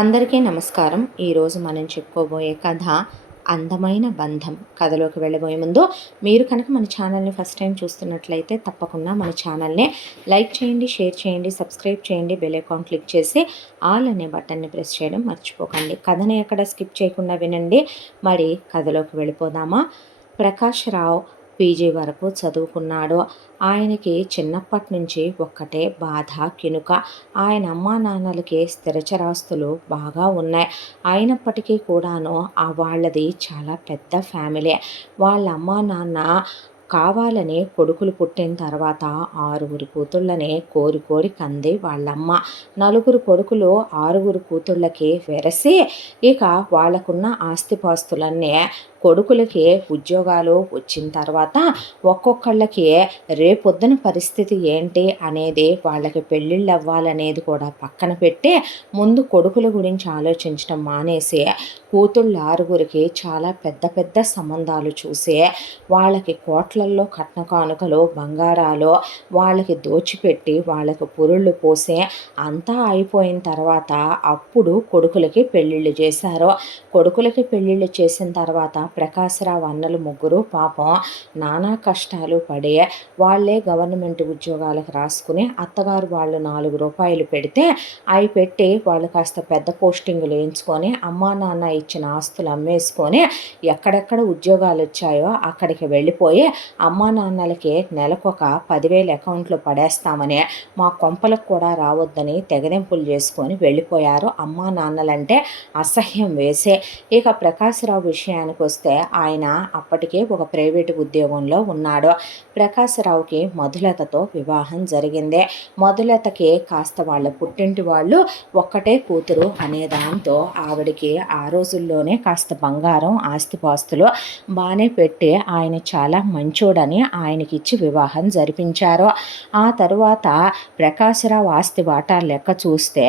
అందరికీ నమస్కారం. ఈరోజు మనం చెప్పుకోబోయే కథ అందమైన బంధం. కథలోకి వెళ్ళబోయే ముందు మీరు కనుక మన ఛానల్ని ఫస్ట్ టైం చూస్తున్నట్లయితే తప్పకుండా మన ఛానల్ని లైక్ చేయండి, షేర్ చేయండి, సబ్స్క్రైబ్ చేయండి, బెల్ ఐకాన్ క్లిక్ చేసి ఆల్ అనే బటన్ని ప్రెస్ చేయడం మర్చిపోకండి. కథని ఎక్కడ స్కిప్ చేయకుండా వినండి. మరి కథలోకి వెళ్ళిపోదామా? ప్రకాష్ రావు పీజీ వరకు చదువుకున్నాడు. ఆయనకి చిన్నప్పటి నుంచి ఒక్కటే బాధ, కినుక. ఆయన అమ్మా నాన్నలకి స్థిరచరాస్తులు బాగా ఉన్నాయి. అయినప్పటికీ కూడాను వాళ్ళది చాలా పెద్ద ఫ్యామిలీ. వాళ్ళ అమ్మా నాన్న కావాలని కొడుకులు పుట్టిన తర్వాత 6 కూతుళ్ళని కోరి కోరి కంది వాళ్ళమ్మ. 4 కొడుకులు 6 కూతుళ్ళకి వెరసి ఇక వాళ్ళకున్న ఆస్తిపాస్తులన్నీ కొడుకులకి ఉద్యోగాలు వచ్చిన తర్వాత ఒక్కొక్కళ్ళకి రేపొద్దున పరిస్థితి ఏంటి అనేది, వాళ్ళకి పెళ్ళిళ్ళు అవ్వాలనేది కూడా పక్కన పెట్టి ముందు కొడుకుల గురించి ఆలోచించడం మానేసి కూతుళ్ళు 6 చాలా పెద్ద పెద్ద సంబంధాలు చూసి వాళ్ళకి కోట్లల్లో కట్న కానుకలు, బంగారాలు వాళ్ళకి దోచిపెట్టి వాళ్ళకి పురుళ్ళు పోసి అంతా అయిపోయిన తర్వాత అప్పుడు కొడుకులకి పెళ్ళిళ్ళు చేశారు. కొడుకులకి పెళ్ళిళ్ళు చేసిన తర్వాత ప్రకాశరావు అన్నలు 3 పాపం నానా కష్టాలు పడి వాళ్ళే గవర్నమెంట్ ఉద్యోగాలకు రాసుకుని అత్తగారు వాళ్ళు 4 రూపాయలు పెడితే అవి పెట్టి వాళ్ళు కాస్త పెద్ద పోస్టింగులు వేయించుకొని అమ్మా నాన్న ఇచ్చిన ఆస్తులు అమ్మేసుకొని ఎక్కడెక్కడ ఉద్యోగాలు వచ్చాయో అక్కడికి వెళ్ళిపోయి అమ్మా నాన్నలకి నెలకొక 10,000 అకౌంట్లో పడేస్తామని, మా కొంపలకు కూడా రావద్దని తెగదెంపులు చేసుకొని వెళ్ళిపోయారు. అమ్మా నాన్నలంటే అసహ్యం వేసే. ఇక ప్రకాశరావు విషయానికి వస్తే ఆయన అప్పటికే ఒక ప్రైవేటు ఉద్యోగంలో ఉన్నాడు. ప్రకాశరావుకి మధులతతో వివాహం జరిగింది. మధులతకి కాస్త వాళ్ళ పుట్టింటి వాళ్ళు ఒక్కటే కూతురు అనే దాంతో ఆవిడికి ఆ రోజుల్లోనే కాస్త బంగారం, ఆస్తిపాస్తులు బాగానే పెట్టి ఆయన చాలా మంచోడని ఆయనకిచ్చి వివాహం జరిపించారు. ఆ తరువాత ప్రకాశరావు ఆస్తి వాటా లెక్క చూస్తే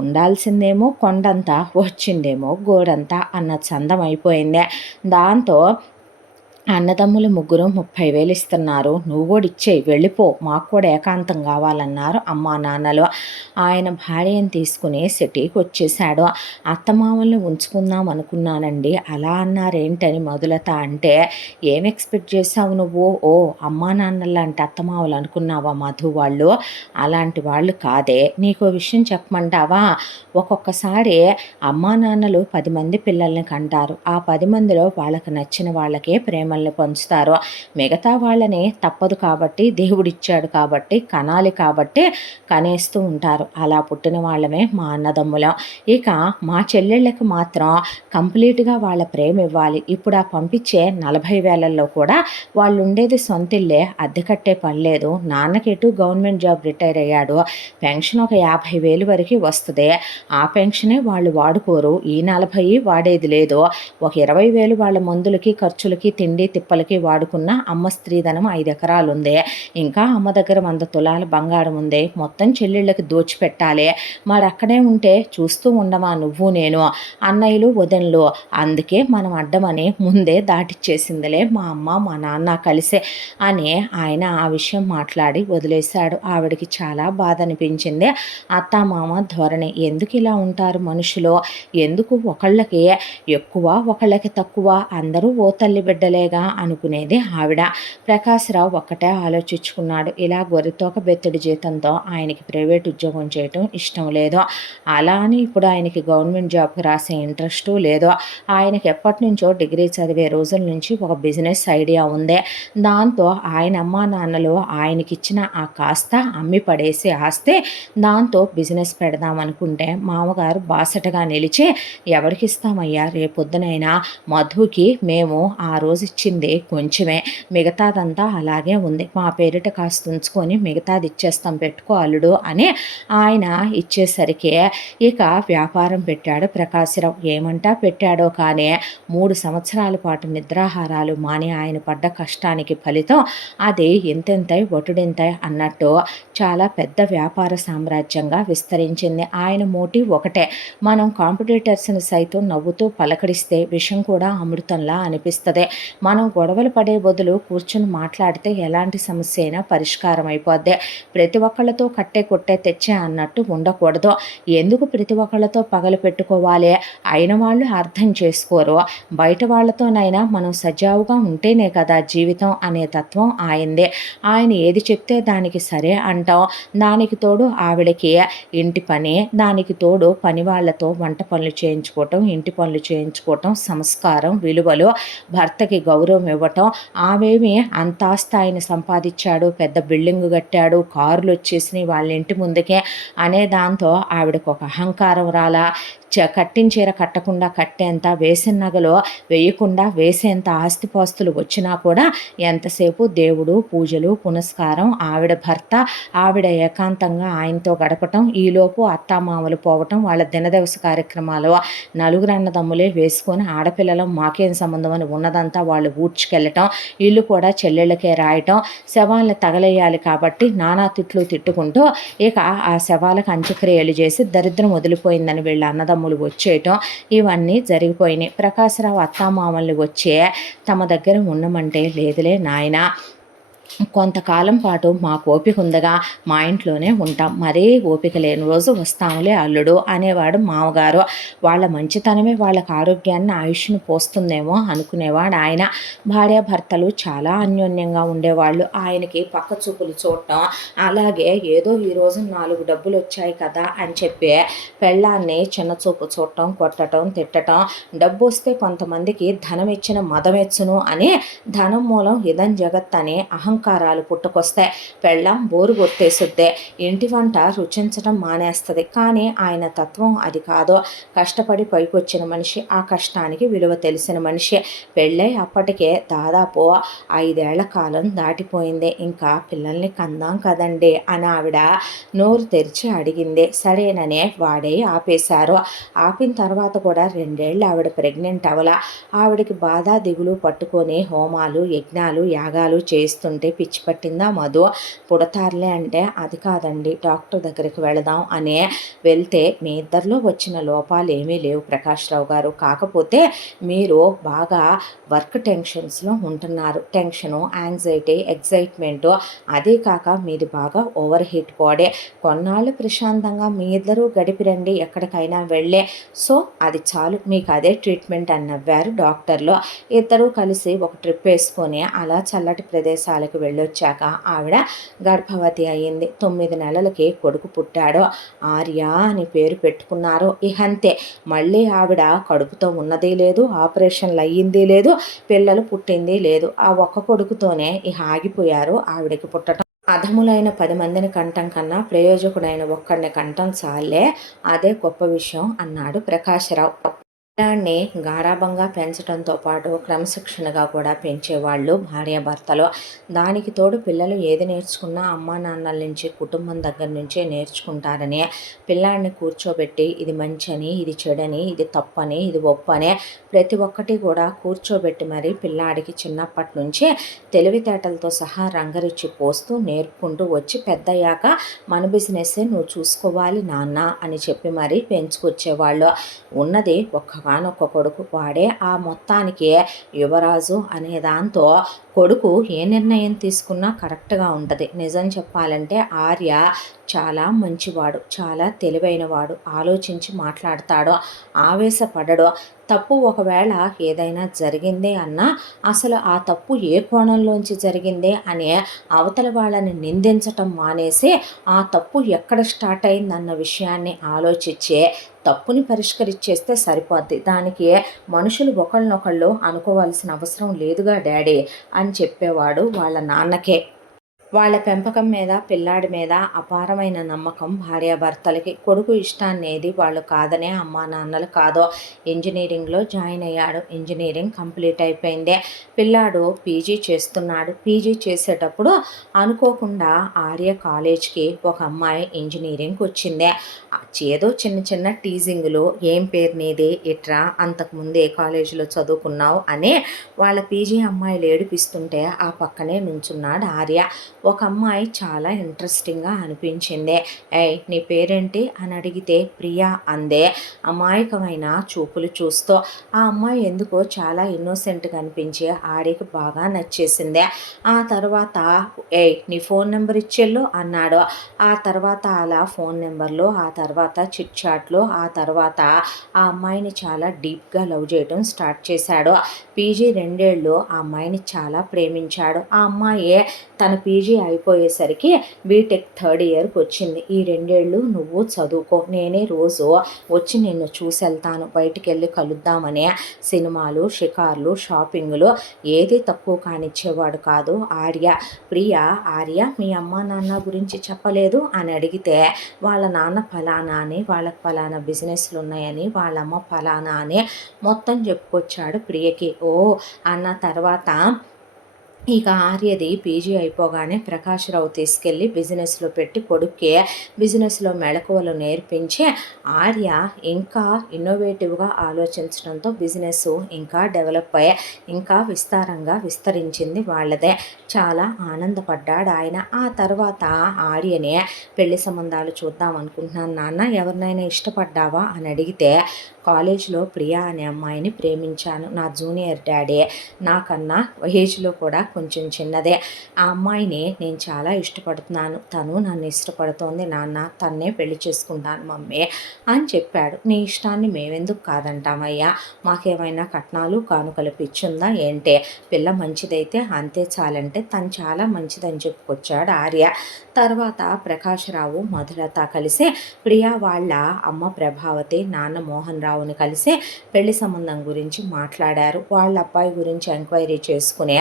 ఉండాల్సిందేమో కొండంతా, వచ్చిందేమో గోడంతా అన్న చందం అయిపోయింది. దాంతో అన్నదమ్ములు 3 30,000 ఇస్తున్నారు, నువ్వు కూడా ఇచ్చేయి, వెళ్ళిపో, మాకు కూడా ఏకాంతం కావాలన్నారు అమ్మా నాన్నలు. ఆయన భార్యను తీసుకుని సిటీకి వచ్చేసాడు. అత్తమామల్ని ఉంచుకుందాం అనుకున్నానండి, అలా అన్నారేంటని మధులత అంటే, ఏం ఎక్స్పెక్ట్ చేసావు నువ్వు? ఓ అమ్మా నాన్నలాంటి అత్తమామలు అనుకున్నావా మధు? వాళ్ళు అలాంటి వాళ్ళు కాదే. నీకు విషయం చెప్పమంటావా? ఒక్కొక్కసారి అమ్మా నాన్నలు 10 మంది పిల్లల్ని కంటారు. ఆ 10 మందిలో వాళ్ళకి నచ్చిన వాళ్ళకే ప్రేమల్ని పంచుతారు. మిగతా వాళ్ళని తప్పదు కాబట్టి, దేవుడిచ్చాడు కాబట్టి, కనాలి కాబట్టి కనేస్తూ ఉంటారు. అలా పుట్టిన వాళ్ళమే మా అన్నదమ్ములం. ఇక మా చెల్లెళ్ళకి మాత్రం కంప్లీట్గా వాళ్ళ ప్రేమ ఇవ్వాలి. ఇప్పుడు ఆ పంపించే 40,000లో కూడా వాళ్ళు ఉండేది సొంతిల్లే, అద్దె కట్టే పని లేదు. నాన్నకెటు గవర్నమెంట్ జాబ్ రిటైర్ అయ్యాడు, పెన్షన్ ఒక 50,000 వరకు వస్తుంది. ఆ పెన్షనే వాళ్ళు వాడుకోరు. ఈ 40 వాడేది లేదు. ఒక 20,000 వాళ్ళ మందులకి, ఖర్చులకి, తిండి తిప్పలకి వాడుకున్న అమ్మ స్త్రీధనం 5 ఎకరాలు ఉంది. ఇంకా అమ్మ దగ్గర 100 తులాల బంగారం ఉంది. మొత్తం చెల్లెళ్ళకి దోచిపెట్టాలి. మరి అక్కడే ఉంటే చూస్తూ ఉండమా నువ్వు నేను, అన్నయ్యలు వదనలు? అందుకే మనం అడ్డమని ముందే దాటిచ్చేసిందిలే మా అమ్మ మా నాన్న కలిసే అని ఆయన ఆ విషయం మాట్లాడి వదిలేశాడు. ఆవిడకి చాలా బాధ అనిపించింది. అత్తామామ ధోరణి, ఎందుకు ఇలా ఉంటారు మనుషులు? ఎందుకు ఒకళ్ళకి ఎక్కువ ఒకళ్ళకి తక్కువ? అందరూ ఓ తల్లి బిడ్డలేగా అనుకునేది ఆవిడ. ప్రకాశరావు ఒక్కటే ఆలోచించుకున్నాడు, ఇలా గొర్రెతోక బెత్తడి జీతంతో ఆయనకి ప్రైవేట్ ఉద్యోగం చేయటం ఇష్టం లేదు. అలా అని ఇప్పుడు ఆయనకి గవర్నమెంట్ జాబ్కి రాసే ఇంట్రెస్టు లేదు. ఆయనకి ఎప్పటి నుంచో డిగ్రీ చదివే రోజుల నుంచి ఒక బిజినెస్ ఐడియా ఉంది. దాంతో ఆయన అమ్మా నాన్నలు ఆయనకిచ్చిన ఆ కాస్త అమ్మి పడేసి ఆస్తే దాంతో బిజినెస్ పెడదామనుకుంటే మామగారు బాసటగా నిలిచి, ఎవరికి ఇస్తామయ్యా, రేపొద్దునైనా మధుకి మేము ఆ రోజు ఇచ్చింది కొంచెమే, మిగతాదంతా అలాగే ఉంది, మా పేరిట కాస్త ఉంచుకొని మిగతాది ఇచ్చేస్తాం, పెట్టుకో అల్లుడు అని ఆయన ఇచ్చేసరికి ఇక వ్యాపారం పెట్టాడు ప్రకాశరావు. ఏమంటా పెట్టాడో కానీ 3 సంవత్సరాల పాటు నిద్రాహారాలు మాని ఆయన పడ్డ కష్టానికి ఫలితం అది ఎంతెంతై ఒటుడెంతై అన్నట్టు చాలా పెద్ద వ్యాపార సామ్రాజ్యంగా విస్తరించింది. ఆయన మోటివ్ ఒకటే, మనం కాంపిటీటర్స్ని సైతం నవ్వుతూ పలకరిస్తే విషం కూడా అమృతంలా అనిపిస్తుంది. మనం గొడవలు పడే బదులు కూర్చొని మాట్లాడితే ఎలాంటి సమస్య అయినా పరిష్కారం అయిపోద్ది. ప్రతి ఒక్కళ్ళతో కట్టే కొట్టే తెచ్చే అన్నట్టు ఉండకూడదు. ఎందుకు ప్రతి ఒక్కళ్ళతో పగలు పెట్టుకోవాలి? అయిన వాళ్ళు అర్థం చేసుకోరు. బయట వాళ్ళతోనైనా మనం సజావుగా ఉంటేనే కదా జీవితం అనే తత్వం ఆయనదే. ఆయన ఏది చెప్తే దానికి సరే అంటాం. దానికి తోడు ఆవిడకి ఇంటి పని, దానికి తోడు పని వాళ్ళతో వంట పనులు చేయించుకోవటం, ఇంటి పనులు చేయించుకోవటం, సంస్కారం, విలువలు, భర్తకి గౌరవం ఇవ్వటం. ఆమెమి అంతాస్తి ఆయన సంపాదించాడు, పెద్ద బిల్డింగ్ కట్టాడు, కారులు వచ్చేసినాయి వాళ్ళ ఇంటి ముందుకే అనే దాంతో ఆవిడకు ఒక అహంకారం రాలా. కట్టిన చీర కట్టకుండా కట్టేంత, వేసిన నగలు వేయకుండా వేసేంత ఆస్తిపాస్తులు వచ్చినా కూడా ఎంతసేపు దేవుడు, పూజలు, పునస్కారం, ఆవిడ భర్త, ఆవిడ ఏకాంతంగా ఆయనతో గడపటం, ఈలోపు అత్తామామలు పోవటం, వాళ్ళ దినదివస కార్యక్రమాలు నలుగురు అన్నదమ్ములే వేసుకొని ఆడపిల్లలం మాకేం సంబంధం అని ఉన్నదంతా వాళ్ళు ఊడ్చుకెళ్ళటం, ఇల్లు కూడా చెల్లెళ్ళకే రాయటం, శవాలను తగలేయాలి కాబట్టి నానా తిట్లు తిట్టుకుంటూ ఇక ఆ శవాలకు అంత్యక్రియలు చేసి దరిద్రం వదిలిపోయిందని వీళ్ళ అన్నదమ్ములు వచ్చేయటం ఇవన్నీ జరిగిపోయినాయి. ప్రకాశరావు అత్తామామల్ని వచ్చే తమ దగ్గర ఉండమంటే లేదులే నాయనా, కొంతకాలం పాటు మాకు ఓపిక ఉందగా మా ఇంట్లోనే ఉంటాం, మరీ ఓపిక లేని రోజు వస్తాములే అల్లుడు అనేవాడు మామగారు. వాళ్ళ మంచితనమే వాళ్ళకి ఆరోగ్యాన్ని, ఆయుష్ను పోస్తుందేమో అనుకునేవాడు ఆయన. భార్యాభర్తలు చాలా అన్యోన్యంగా ఉండేవాళ్ళు. ఆయనకి పక్క చూపులు చూడటం, అలాగే ఏదో ఈరోజు 4 డబ్బులు వచ్చాయి కదా అని చెప్పి పెళ్ళాన్ని చిన్న చూపు చూడటం, కొట్టడం, తిట్టడం. డబ్బు వస్తే కొంతమందికి ధనం ఇచ్చిన మదమెచ్చును అని ధనం మూలం ఇదం జగత్ అని అహంకారాలు పుట్టుకొస్తాయి. పెళ్ళాం బోరు కొట్టేసుద్దే, ఇంటి వంట రుచించడం మానేస్తుంది. కానీ ఆయన తత్వం అది కాదు. కష్టపడి పైకొచ్చిన మనిషి, ఆ కష్టానికి విలువ తెలిసిన మనిషి. పెళ్ళై అప్పటికే దాదాపు 5 ఏళ్ల కాలం దాటిపోయింది. ఇంకా పిల్లల్ని కందాం కదండి అని ఆవిడ నోరు తెరిచి అడిగింది. సరేననే వాడే ఆపేశారు. ఆపిన తర్వాత కూడా 2 ఏళ్ళు ఆవిడ ప్రెగ్నెంట్ అవల. ఆవిడకి బాధ దిగులు పట్టుకొని హోమాలు, యజ్ఞాలు, యాగాలు చేస్తుంటే పిచ్చి పట్టిందా మధు. పుడతారులే అంటే అది కాదండి, డాక్టర్ దగ్గరికి వెళదాం అని వెళ్తే మీ ఇద్దరిలో వచ్చిన లోపాలు ఏమీ లేవు ప్రకాశ్రావు గారు, కాకపోతే మీరు బాగా వర్క్ టెన్షన్స్లో ఉంటున్నారు. టెన్షను, యాంగ్జైటీ, ఎగ్జైట్మెంటు, అదే కాక మీది బాగా ఓవర్ హీట్ బాడీ. కొన్నాళ్ళు ప్రశాంతంగా మీ ఇద్దరూ గడిపిరండి ఎక్కడికైనా వెళ్ళే. సో అది చాలు, మీకు అదే ట్రీట్మెంట్ అని నవ్వారు డాక్టర్లు. ఇద్దరూ కలిసి ఒక ట్రిప్ వేసుకొని అలా చల్లటి ప్రదేశాలకు వెళ్ళొచ్చాక ఆవిడ గర్భవతి అయ్యింది. 9 నెలలకి కొడుకు పుట్టాడు. ఆర్య అని పేరు పెట్టుకున్నారు. ఇహంతే, మళ్ళీ ఆవిడ కడుపుతో ఉన్నది లేదు, ఆపరేషన్లు అయ్యింది లేదు, పిల్లలు పుట్టింది లేదు. ఆ ఒక్క కొడుకుతోనే ఇహ ఆగిపోయారు. ఆవిడకి పుట్టడం అధములైన 10 మందిని కంటం కన్నా ప్రయోజకుడైన ఒక్కడిని కంటం చాలే, అదే గొప్ప విషయం అన్నాడు ప్రకాశరావు. పిల్లాడిని గారాబంగా పెంచడంతో పాటు క్రమశిక్షణగా కూడా పెంచేవాళ్ళు భార్యాభర్తలు. దానికి తోడు పిల్లలు ఏది నేర్చుకున్నా అమ్మా నాన్నల నుంచి, కుటుంబం దగ్గర నుంచే నేర్చుకుంటారని పిల్లాడిని కూర్చోబెట్టి ఇది మంచని, ఇది చెడని, ఇది తప్పని, ఇది ఒప్పని ప్రతి ఒక్కటి కూడా కూర్చోబెట్టి మరి పిల్లాడికి చిన్నప్పటి నుంచే తెలివితేటలతో సహా రంగరిచ్చి పోస్తూ నేర్పుకుంటూ వచ్చి పెద్దయ్యాక మన బిజినెస్సే నువ్వు చూసుకోవాలి నాన్న అని చెప్పి మరి పెంచుకొచ్చేవాళ్ళు. ఉన్నది ఒక్క కొడుకు, వాడే ఆ మొత్తానికి యువరాజు అనే దాంతో కొడుకు ఏ నిర్ణయం తీసుకున్నా కరెక్ట్గా ఉంటుంది. నిజం చెప్పాలంటే ఆర్య చాలా మంచివాడు, చాలా తెలివైనవాడు, ఆలోచించి మాట్లాడతాడు, ఆవేశపడడు. తప్పు ఒకవేళ ఏదైనా జరిగిందే అన్నా అసలు ఆ తప్పు ఏ కోణంలోంచి జరిగిందే అనే అవతల వాళ్ళని నిందించటం మానేసి ఆ తప్పు ఎక్కడ స్టార్ట్ అయిందన్న విషయాన్ని ఆలోచించే తప్పుని పరిష్కరించేస్తే సరిపోద్ది. దానికి మనుషులు ఒకళ్ళనొకళ్ళు అనుకోవాల్సిన అవసరం లేదుగా డాడీ అని చెప్పేవాడు వాళ్ళ నాన్నకే. వాళ్ళ పెంపకం మీద, పిల్లాడి మీద అపారమైన నమ్మకం భార్యాభర్తలకి. కొడుకు ఇష్టాన్ని ఏది వాళ్ళు కాదనే అమ్మా నాన్నలు కాదు. ఇంజనీరింగ్లో జాయిన్ అయ్యాడు. ఇంజనీరింగ్ కంప్లీట్ అయిపోయింది. పిల్లాడు పీజీ చేస్తున్నాడు. పీజీ చేసేటప్పుడు అనుకోకుండా ఆర్య కాలేజ్కి ఒక అమ్మాయి ఇంజనీరింగ్కి వచ్చింది. ఏదో చిన్న చిన్న టీజింగ్లు, ఏం పేరు నీది, ఇట్రా, అంతకుముందు ఏ కాలేజీలో చదువుకున్నావు అని వాళ్ళ పీజీ అమ్మాయిలు ఏడిపిస్తుంటే ఆ పక్కనే నుంచున్నాడు ఆర్య. ఒక అమ్మాయి చాలా ఇంట్రెస్టింగ్గా అనిపించింది. ఏయ్ నీ పేరేంటి అని అడిగితే ప్రియా అందే అమాయకమైన చూపులు చూస్తూ. ఆ అమ్మాయి ఎందుకో చాలా ఇన్నోసెంట్గా అనిపించి ఆడికి బాగా నచ్చేసింది. ఆ తర్వాత ఏయ్ నీ ఫోన్ నెంబర్ ఇచ్చేళ్ళు అన్నాడు. ఆ తర్వాత అలా ఫోన్ నెంబర్లు, ఆ తర్వాత చిట్ చాట్లు, ఆ తర్వాత ఆ అమ్మాయిని చాలా డీప్గా లవ్ చేయడం స్టార్ట్ చేశాడు. పీజీ 2 ఏళ్ళు ఆ అమ్మాయిని చాలా ప్రేమించాడు. ఆ అమ్మాయి తన పీజీ అయిపోయేసరికి బీటెక్ 3rd ఇయర్కి వచ్చింది. ఈ 2 ఏళ్ళు నువ్వు చదువుకో, నేనే రోజు వచ్చి నిన్ను చూసెళ్తాను, బయటికి వెళ్ళి కలుద్దామని సినిమాలు, షికార్లు, షాపింగులు ఏది తక్కువ కానిచ్చేవాడు కాదు ఆర్య. ఆర్య మీ అమ్మ నాన్న గురించి చెప్పలేదు అని అడిగితే వాళ్ళ నాన్న ఫలానా అని, వాళ్ళకి ఫలానా బిజినెస్లు ఉన్నాయని, వాళ్ళమ్మ ఫలానా అని మొత్తం చెప్పుకొచ్చాడు ప్రియకి. ఓ అన్న తర్వాత ఇక ఆర్యది పీజీ అయిపోగానే ప్రకాశ్‌రావు తీసుకెళ్ళి బిజినెస్‌లో పెట్టి కొడుక్కి బిజినెస్‌లో మెళకువలు నేర్పించి ఆర్య ఇంకా ఇన్నోవేటివ్‌గా ఆలోచించడంతో బిజినెస్ ఇంకా డెవలప్ అయ్యి ఇంకా విస్తారంగా విస్తరించింది వాళ్ళదే. చాలా ఆనందపడ్డాడు ఆయన. ఆ తర్వాత ఆర్యనే పెళ్లి సంబంధాలు చూద్దాం అనుకుంటున్నాను నాన్న, ఎవరినైనా ఇష్టపడ్డావా అని అడిగితే కాలేజ్‌లో ప్రియా అనే అమ్మాయిని ప్రేమించాను. నా జూనియర్ డాడీ, నాకన్నా ఏజ్‌లో కూడా కొంచెం చిన్నదే. ఆ అమ్మాయిని నేను చాలా ఇష్టపడుతున్నాను, తను నన్ను ఇష్టపడుతోంది నాన్న, తన్నే పెళ్లి చేసుకుంటాను మమ్మీ అని చెప్పాడు. నీ ఇష్టాన్ని మేమెందుకు కాదంటామయ్యా, మాకేమైనా కట్నాలు కానుకలు పిచ్చుందా ఏంటే, పిల్ల మంచిదైతే అంతే చాలంటే తను చాలా మంచిదని చెప్పుకొచ్చాడు ఆర్య. తర్వాత ప్రకాశ్‌రావు, మధులత కలిసి ప్రియా వాళ్ళ అమ్మ ప్రభావతి, నాన్న మోహన్ రావుని కలిసి పెళ్లి సంబంధం గురించి మాట్లాడారు. వాళ్ళ అబ్బాయి గురించి ఎంక్వైరీ చేసుకుని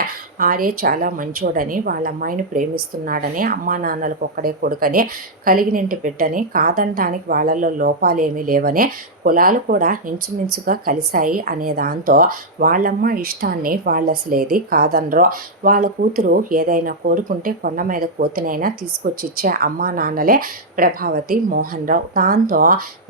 ఆర్య చాలా మంచోడని, వాళ్ళ అమ్మాయిని ప్రేమిస్తున్నాడని, అమ్మా నాన్నలకు ఒక్కడే కొడుకని, కలిగినింటి బిడ్డని, కాదంటానికి వాళ్ళల్లో లోపాలేమీ లేవని, కులాలు కూడా ఇంచుమించుగా కలిశాయి అనే దాంతో వాళ్ళమ్మ ఇష్టాన్ని వాళ్ళు అసలు ఏది కాదనరు. వాళ్ళ కూతురు ఏదైనా కోరుకుంటే కొండ మీద కోతినైనా తీసుకొచ్చిచ్చే అమ్మా నాన్నలే ప్రభావతి, మోహన్ రావు. దాంతో